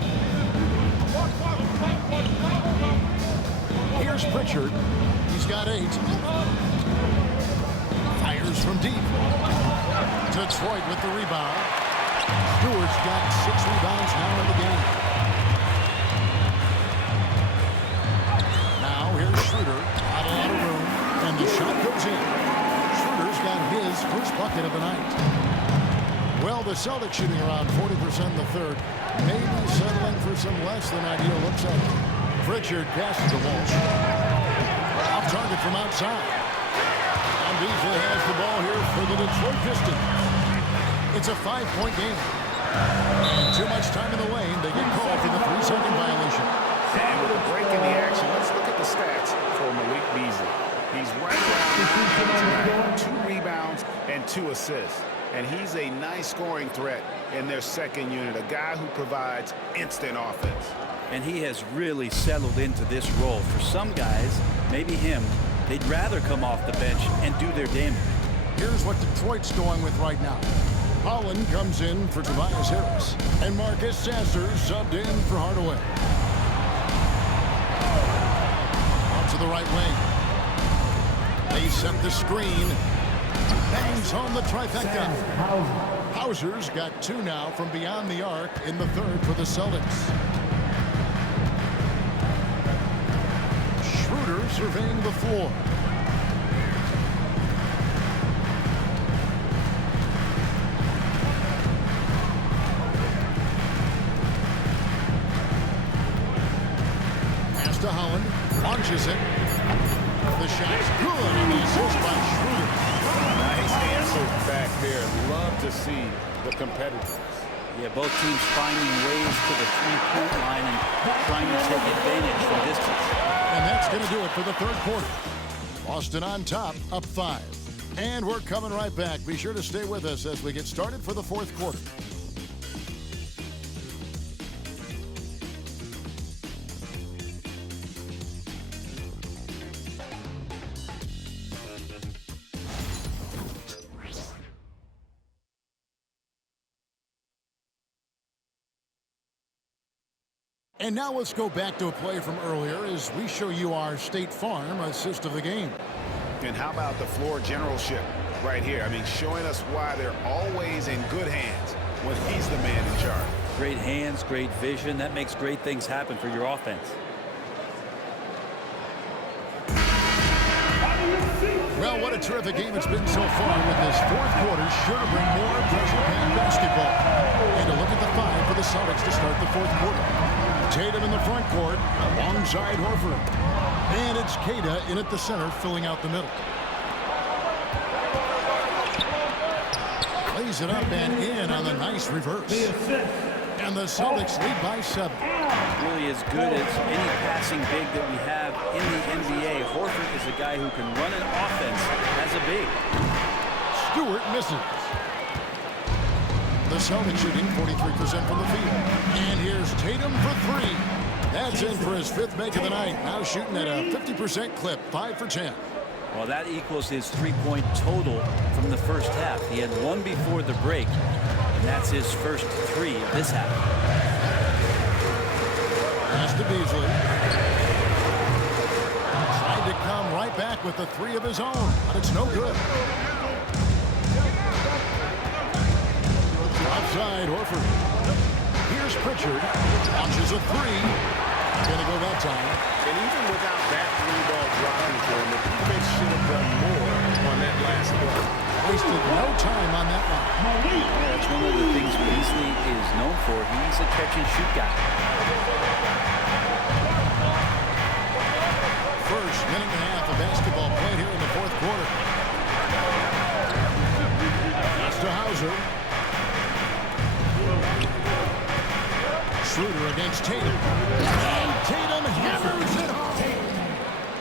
Here's Pritchard. He's got 8. Fires from deep. Detroit with the rebound. Stewart's got 6 rebounds now in the game. Now here's Schroeder. Not a lot of room. And the shot goes in. Schroeder's got his first bucket of the night. Well, the Celtics shooting around 40% in the third. Maybe settling for some less than ideal looks like. Pritchard passes the Walsh. Off target from outside. And Beasley has the ball here for the Detroit Pistons. It's a 5-point game. And too much time in the lane. They get called for the 3-second violation. And with a break in the action, let's look at the stats for Malik Beasley. He's right around 2 rebounds and 2 assists. And he's a nice scoring threat in their second unit, a guy who provides instant offense. And he has really settled into this role. For some guys, maybe him, they'd rather come off the bench and do their damage. Here's what Detroit's going with right now. Holland comes in for Tobias Harris. And Marcus Sasser subbed in for Hardaway. Out to the right wing. They set the screen. Bangs home the trifecta. Hauser's got 2 now from beyond the arc in the third for the Celtics. Schroeder surveying the floor. Pass to Holland. Launches it. The shot's good, and the assist by Schroeder. Nice answer back there. Love to see the competitors. Yeah, both teams finding ways to the 3-point line and trying to take advantage from distance. And that's going to do it for the third quarter. Boston on top, up 5. And we're coming right back. Be sure to stay with us as we get started for the fourth quarter. And now let's go back to a play from earlier as we show you our State Farm assist of the game. And how about the floor generalship right here? I mean, showing us why they're always in good hands when he's the man in charge. Great hands, great vision. That makes great things happen for your offense. Well, what a terrific game it's been so far with this fourth quarter. Sure to bring more pressure-packed basketball. And a look at the 5 for the Celtics to start the fourth quarter. Tatum in the front court alongside Horford. And it's Queta in at the center, filling out the middle. Lays it up and in on the nice reverse. And the Celtics lead by 7. Really as good as any passing big that we have in the NBA. Horford is a guy who can run an offense as a big. Stewart misses. The Celtics shooting 43% from the field. And here's Tatum for 3. That's in for his 5th make of the night. Now shooting at a 50% clip, 5 for 10. Well, that equals his 3-point total from the first half. He had 1 before the break, and that's his first 3 of this half. Pass to Beasley. Tried to come right back with the 3 of his own, but it's no good. Outside, Horford. Here's Pritchard. Launches a 3. Gonna go that time. And even without that 3-ball dropping for him, the defense should have done more on that last play. Wasted no time on that one. Yeah, that's one of the things Beasley is known for. He's a catch-and-shoot guy. First minute and a half of basketball played here in the fourth quarter. Pass to Hauser. Schroeder against Tatum. And Tatum hammers it home.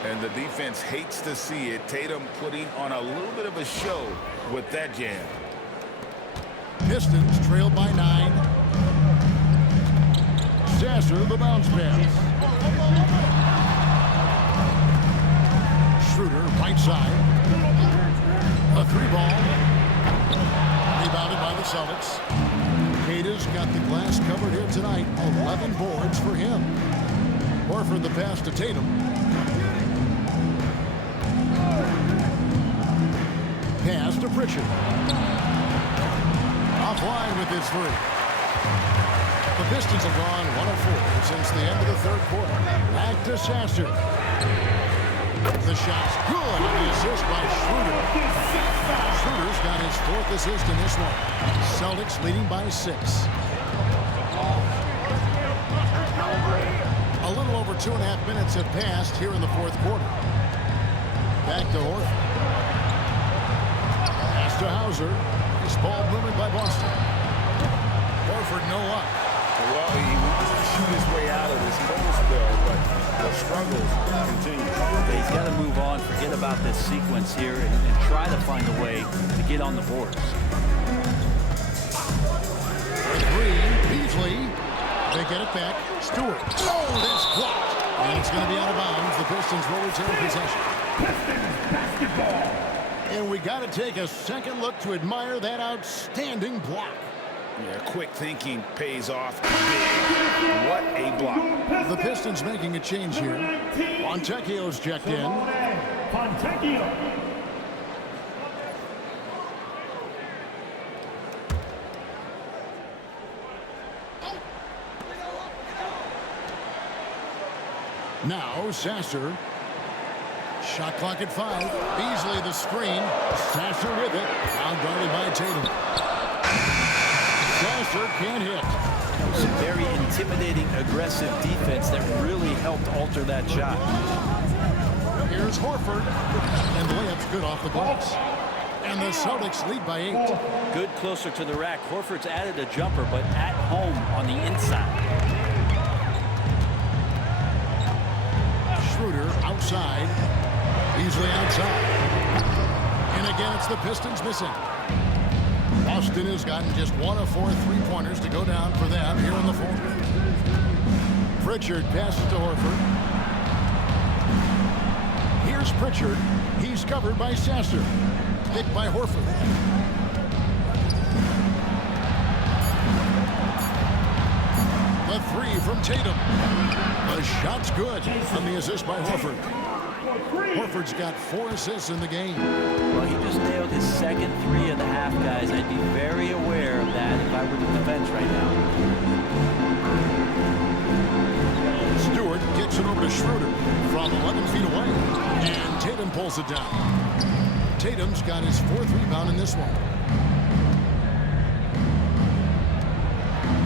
And the defense hates to see it. Tatum putting on a little bit of a show with that jam. Pistons trailed by 9. Sasser the bounce pass. Schroeder right side. A 3-ball. Rebounded by the Celtics. Queta's got the glass covered here tonight. 11 boards for him. Horford the pass to Tatum. to Pritchard. Offline with his three. The Pistons have gone 1 of 4 since the end of the third quarter. Back to Sasser. The shot's good. The assist by Schroeder. Schroeder's got his 4th assist in this one. Celtics leading by 6. A little over 2.5 minutes have passed here in the fourth quarter. Back to Horford. Pass to Hauser. Nice ball movement by Boston. Horford no luck. Well, he wants to shoot his way out of this cold spell, but the struggles continue. He's got to move on, forget about this sequence here, and try to find a way to get on the boards. Three, Beasley. They get it back. Stewart. Oh, that's blocked. And it's going to be out of bounds. The Pistons will retain possession. Pistons basketball. And we got to take a second look to admire that outstanding block. Yeah, quick thinking pays off big. What a block. The Pistons making a change here. Fontecchio's checked in. Fontecchio. Now Sasser. Shot clock at 5. Beasley the screen. Sasser with it. Now guarded by Tatum. Sasser can't hit. Some very intimidating, aggressive defense that really helped alter that shot. Here's Horford. And the layup's good off the glass. And the Celtics lead by 8. Good closer to the rack. Horford's added a jumper, but at home on the inside. Schroeder outside. Beasley outside. And again, it's the Pistons missing. Boston has gotten just 1 of 4 3-pointers to go down for them here in the fourth. Pritchard passes to Horford. Here's Pritchard. He's covered by Sasser. Picked by Horford. The 3 from Tatum. The shot's good on the assist by Horford. Horford's got 4 assists in the game. Well, he just nailed his second 3 of the half, guys. I'd be very aware of that if I were the defense right now. Stewart gets it over to Schroeder from 11 feet away. And Tatum pulls it down. Tatum's got his 4th rebound in this one.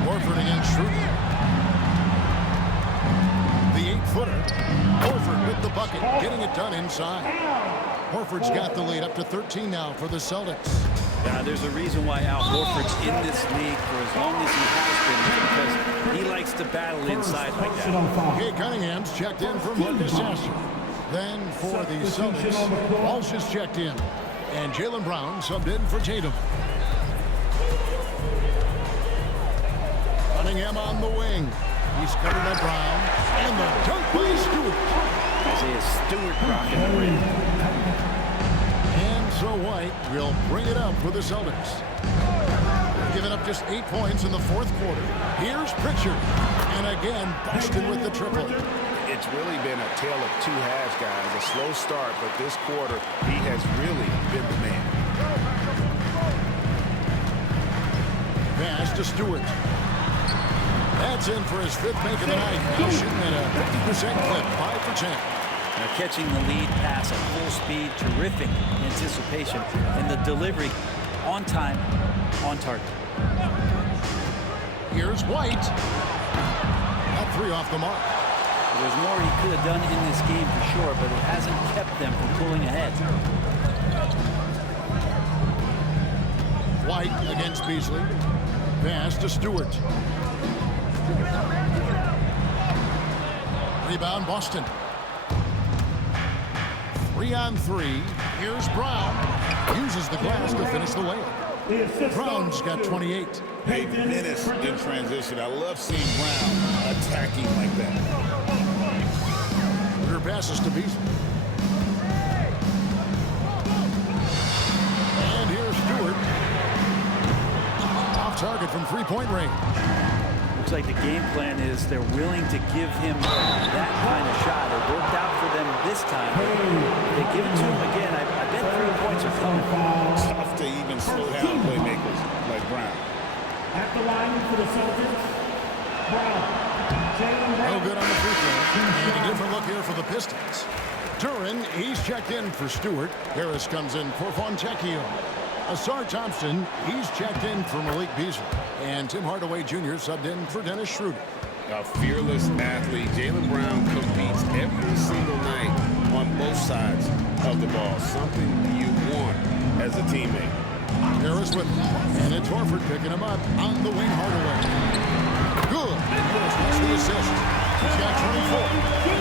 Horford against Schroeder. The 8-footer. Horford with the bucket, getting it done inside. Horford's got the lead up to 13 now for the Celtics. There's a reason why Al Horford's in this league for as long as he has been, because he likes to battle inside like that. Kay Cunningham's checked in for Marcus Sasser. Then for the Celtics, Walsh is checked in. And Jaylen Brown subbed in for Tatum. Cunningham on the wing. He's covered by Brown. And the dunk by Stewart. Isaiah Stewart rocking the ring. And so White will bring it up for the Celtics. Giving up just 8 points in the fourth quarter. Here's Pritchard. And again, Boston with the triple. It's really been a tale of 2 halves, guys. A slow start, but this quarter, he has really been the man. Pass to Stewart. That's in for his 5th make of the night. Now shooting at a 50% clip, 5 for 10. Now catching the lead pass at full speed, terrific anticipation, and the delivery on time, on target. Here's White. That 3 off the mark. There's more he could have done in this game for sure, but it hasn't kept them from pulling ahead. White against Beasley. Pass to Stewart. Rebound Boston. 3-on-3. Here's Brown. Uses the glass to finish the layup. Brown's got 28. Big menace in transition. I love seeing Brown attacking like that. Her passes to Beasley. And here's Stewart. Off target from 3-point range. Looks like the game plan is they're willing to give him that kind of shot. It worked out for them this time. If they give it to him again, I bet 3 points are coming. Tough can slow down playmakers like Brown. At the line for the Celtics, Brown. No good on the free throw. And a different look here for the Pistons. Duren, he's checked in for Stewart. Harris comes in for Fontecchio. Asar Thompson, he's checked in for Malik Beasley. And Tim Hardaway Jr. subbed in for Dennis Schroeder. A fearless athlete. Jaylen Brown competes every single night on both sides of the ball. Something you want as a teammate. Harris with him. And it's Horford picking him up on the wing. Hardaway. Good. And Harris gets the assist. He's got 24.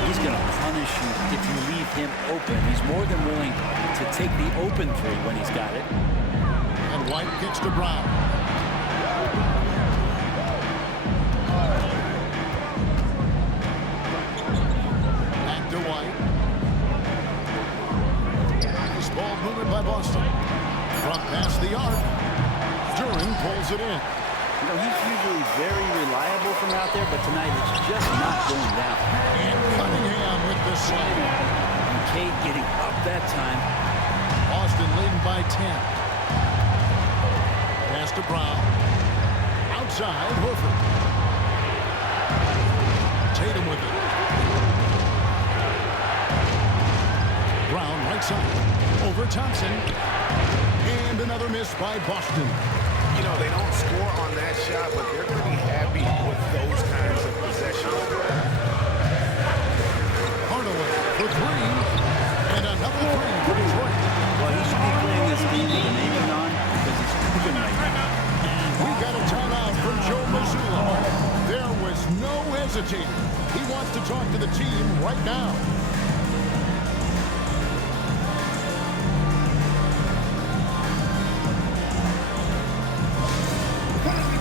He's going to punish you if you leave him open. He's more than willing to take the open three when he's got it. And White kicks to Brown. Back to White. This ball moved by Boston. Front past the arc. Duren pulls it in. You know, he's usually very reliable from out there, but tonight it's just not going down. And Cunningham with the slam. And Cade getting up that time. Boston leading by 10. Pass to Brown. Outside, Horford. Tatum with it. Brown right side. Over Thompson. And another miss by Boston. You know, they don't score on that shot, but they're going to be happy with those kinds of possessions. Hardaway for three. And another three for Detroit. Well, he should be playing this game with an apron on because he's cooking right now. We got a timeout from Joe Mazzulla. There was no hesitating. He wants to talk to the team right now.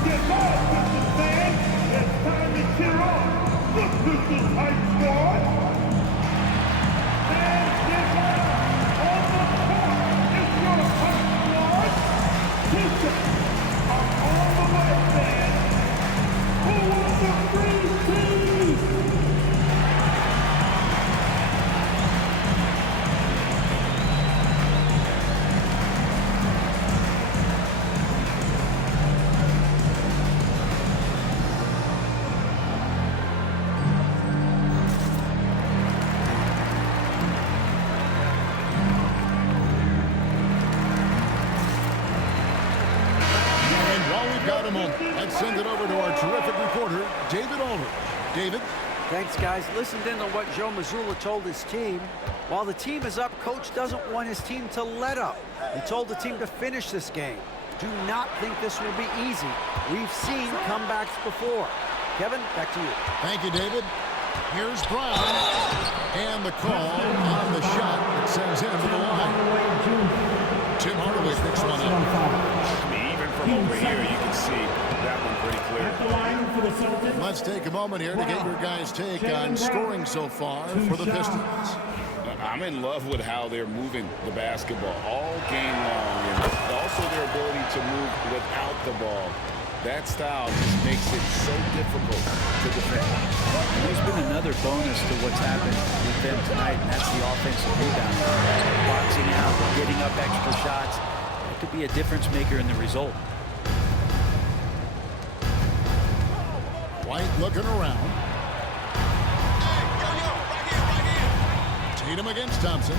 Get ball, Pistons fans. It's time to cheer on the Pistons Hype Squad. And get out on the court is your Hype Squad. Pistons are on the way, fans. Who wants the free team? Let's send it over to our terrific reporter, David Aldridge. David? Thanks, guys. Listened in to what Joe Mazzulla told his team. While the team is up, Coach doesn't want his team to let up. He told the team to finish this game. Do not think this will be easy. We've seen comebacks before. Kevin, back to you. Thank you, David. Here's Brown. And the call on the shot that sends him to the line. Tim Hardaway picks one up. Even from over here, you can see that one pretty clear. At the line for the Celtics. Let's take a moment here to get your guys' take on scoring so far for the Pistons. I'm in love with how they're moving the basketball all game long, and also their ability to move without the ball. That style just makes it so difficult to defend. There's been another bonus to what's happened with them tonight, and that's the offensive rebound. Boxing out, getting up extra shots. It could be a difference maker in the result. White looking around. Tatum against Thompson.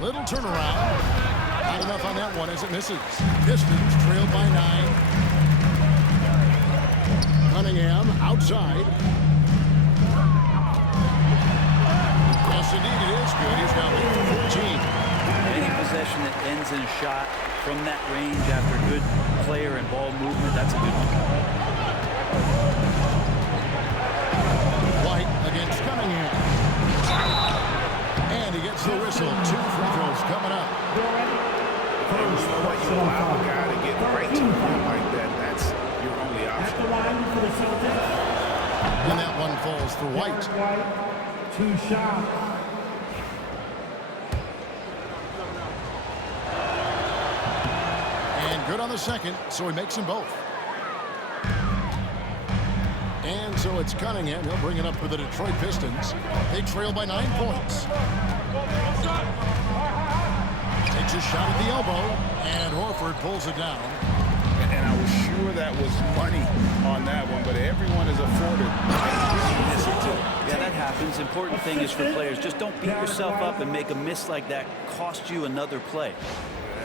Little turnaround. Not enough on that one as it misses. Pistons trailed by 9. Cunningham outside. Yes, indeed it is good. He's now leading for 14. Any possession that ends in a shot from that range after good player and ball movement, that's a good one. White against Cunningham. And he gets the whistle. 2 free throws coming up. You know what? You allow a guy to get right to the rim like that. That's your only option. At the line for the Celtics. And that one falls for White. White, 2 shots. And good on the second, so he makes them both. And so it's Cunningham. He'll bring it up for the Detroit Pistons. They trail by 9 points. Takes a shot at the elbow, and Horford pulls it down. And I was sure that was money on that one, but everyone is afforded a miss or two. Yeah, that happens. Important thing is for players, just don't beat yourself up and make a miss like that cost you another play.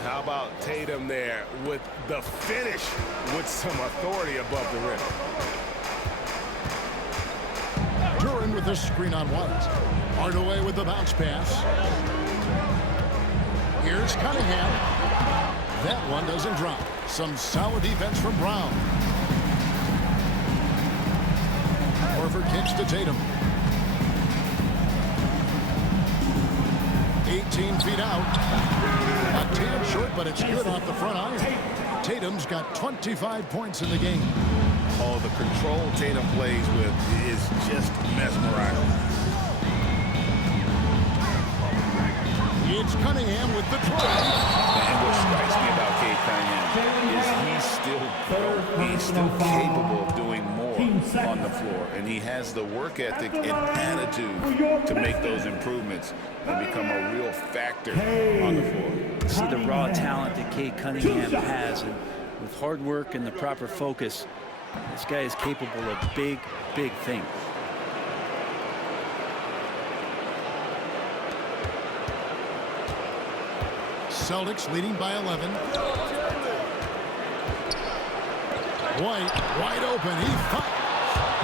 How about Tatum there with the finish with some authority above the rim. Duran with the screen on White. Hardaway with the bounce pass. Here's Cunningham. That one doesn't drop. Some solid defense from Brown. Horford kicks to Tatum. 18 feet out. A tad short, but it's good off the front iron. Tatum's got 25 points in the game. Oh, the control Tatum plays with is just mesmerizing. It's Cunningham with the drive. And what strikes me about Cade Cunningham is he's still capable of doing more on the floor. And he has the work ethic and attitude to make those improvements and become a real factor on the floor. See the raw talent that Cade Cunningham has, and with hard work and the proper focus, this guy is capable of big, big things. Celtics leading by 11. White wide open. He fires.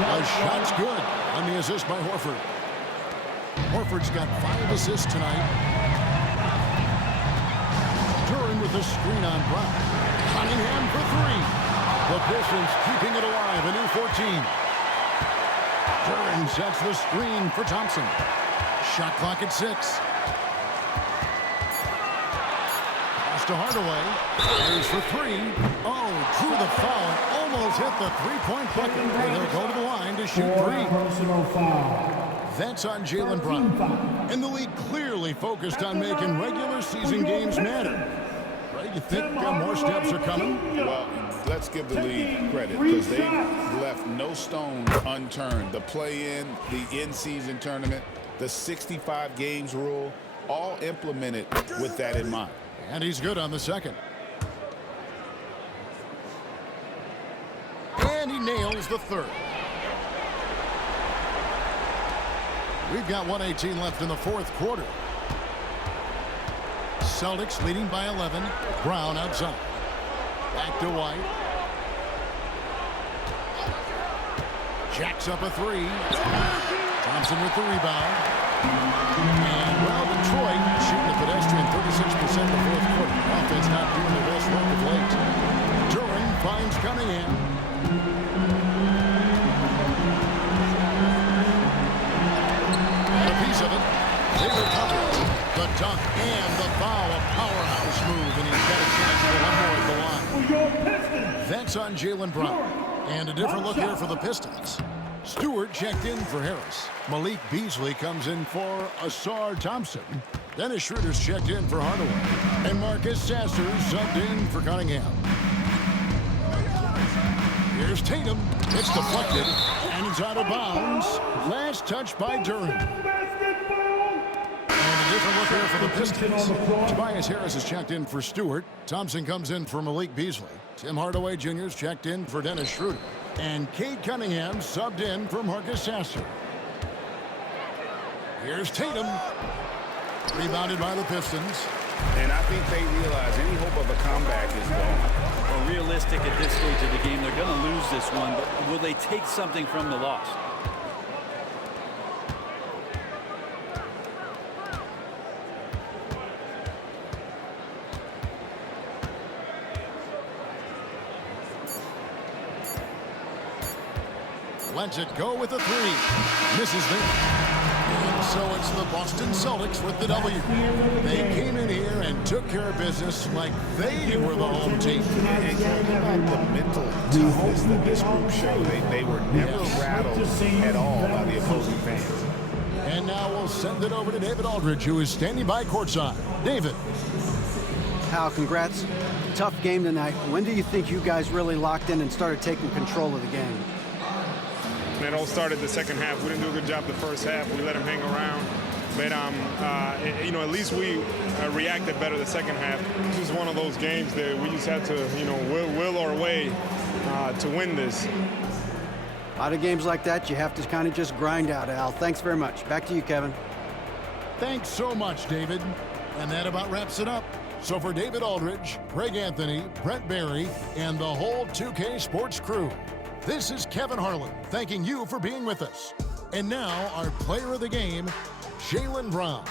The shot's good on the assist by Horford. Horford's got 5 assists tonight. Duran with the screen on Brown. Cunningham for 3. The Pistons keeping it alive. A new 14. Duran sets the screen for Thompson. Shot clock at 6. To Hardaway. Here's for 3. Oh, drew the foul and almost hit the three-point bucket. And he'll go to the line to shoot 3. That's on Jaylen Brown. And the league clearly focused on making regular season games matter. Right? You think more steps are coming? Well, let's give the league credit because they've left no stone unturned. The play-in, the in-season tournament, the 65 games rule, all implemented with that in mind. And he's good on the second. And he nails the third. We've got 1:18 left in the fourth quarter. Celtics leading by 11. Brown outside. Back to White. Jacks up a 3. Thompson with the rebound. And, well, Detroit shooting a pedestrian 36% in the fourth quarter. Offense not doing their best work of late. Duran finds Cunningham. And a piece of it. They recover. The dunk and the foul. A powerhouse move, and he's got a chance for one more at the line. That's on Jaylen Brown. And a different look here for the Pistons. Stewart checked in for Harris. Malik Beasley comes in for Asar Thompson. Dennis Schroeder's checked in for Hardaway. And Marcus Sasser subbed in for Cunningham. Here's Tatum. It's deflected. And it's out of bounds. Last touch by Duran. And a different look here for the Pistons. Tobias Harris is checked in for Stewart. Thompson comes in for Malik Beasley. Tim Hardaway Jr. is checked in for Dennis Schroeder. And Cade Cunningham subbed in for Marcus Sasser. Here's Tatum. Rebounded by the Pistons. And I think they realize any hope of a comeback is gone. Well, realistic at this stage of the game, they're going to lose this one, but will they take something from the loss? Lets it go with a 3. Misses there. And so it's the Boston Celtics with the W. They came in here and took care of business like they were the home team. And the mental toughness that this group showed. They were never rattled at all by the opposing fans. And now we'll send it over to David Aldridge, who is standing by courtside. David. Hal, congrats. Tough game tonight. When do you think you guys really locked in and started taking control of the game? It all started the second half. We didn't do a good job the first half. We let them hang around. But, you know, at least we reacted better the second half. It's just one of those games that we just had to, you know, will our way to win this. A lot of games like that, you have to kind of just grind out, Al. Thanks very much. Back to you, Kevin. Thanks so much, David. And that about wraps it up. So for David Aldridge, Greg Anthony, Brent Barry, and the whole 2K Sports crew, this is Kevin Harlan thanking you for being with us. And now our player of the game, Jaylen Brown.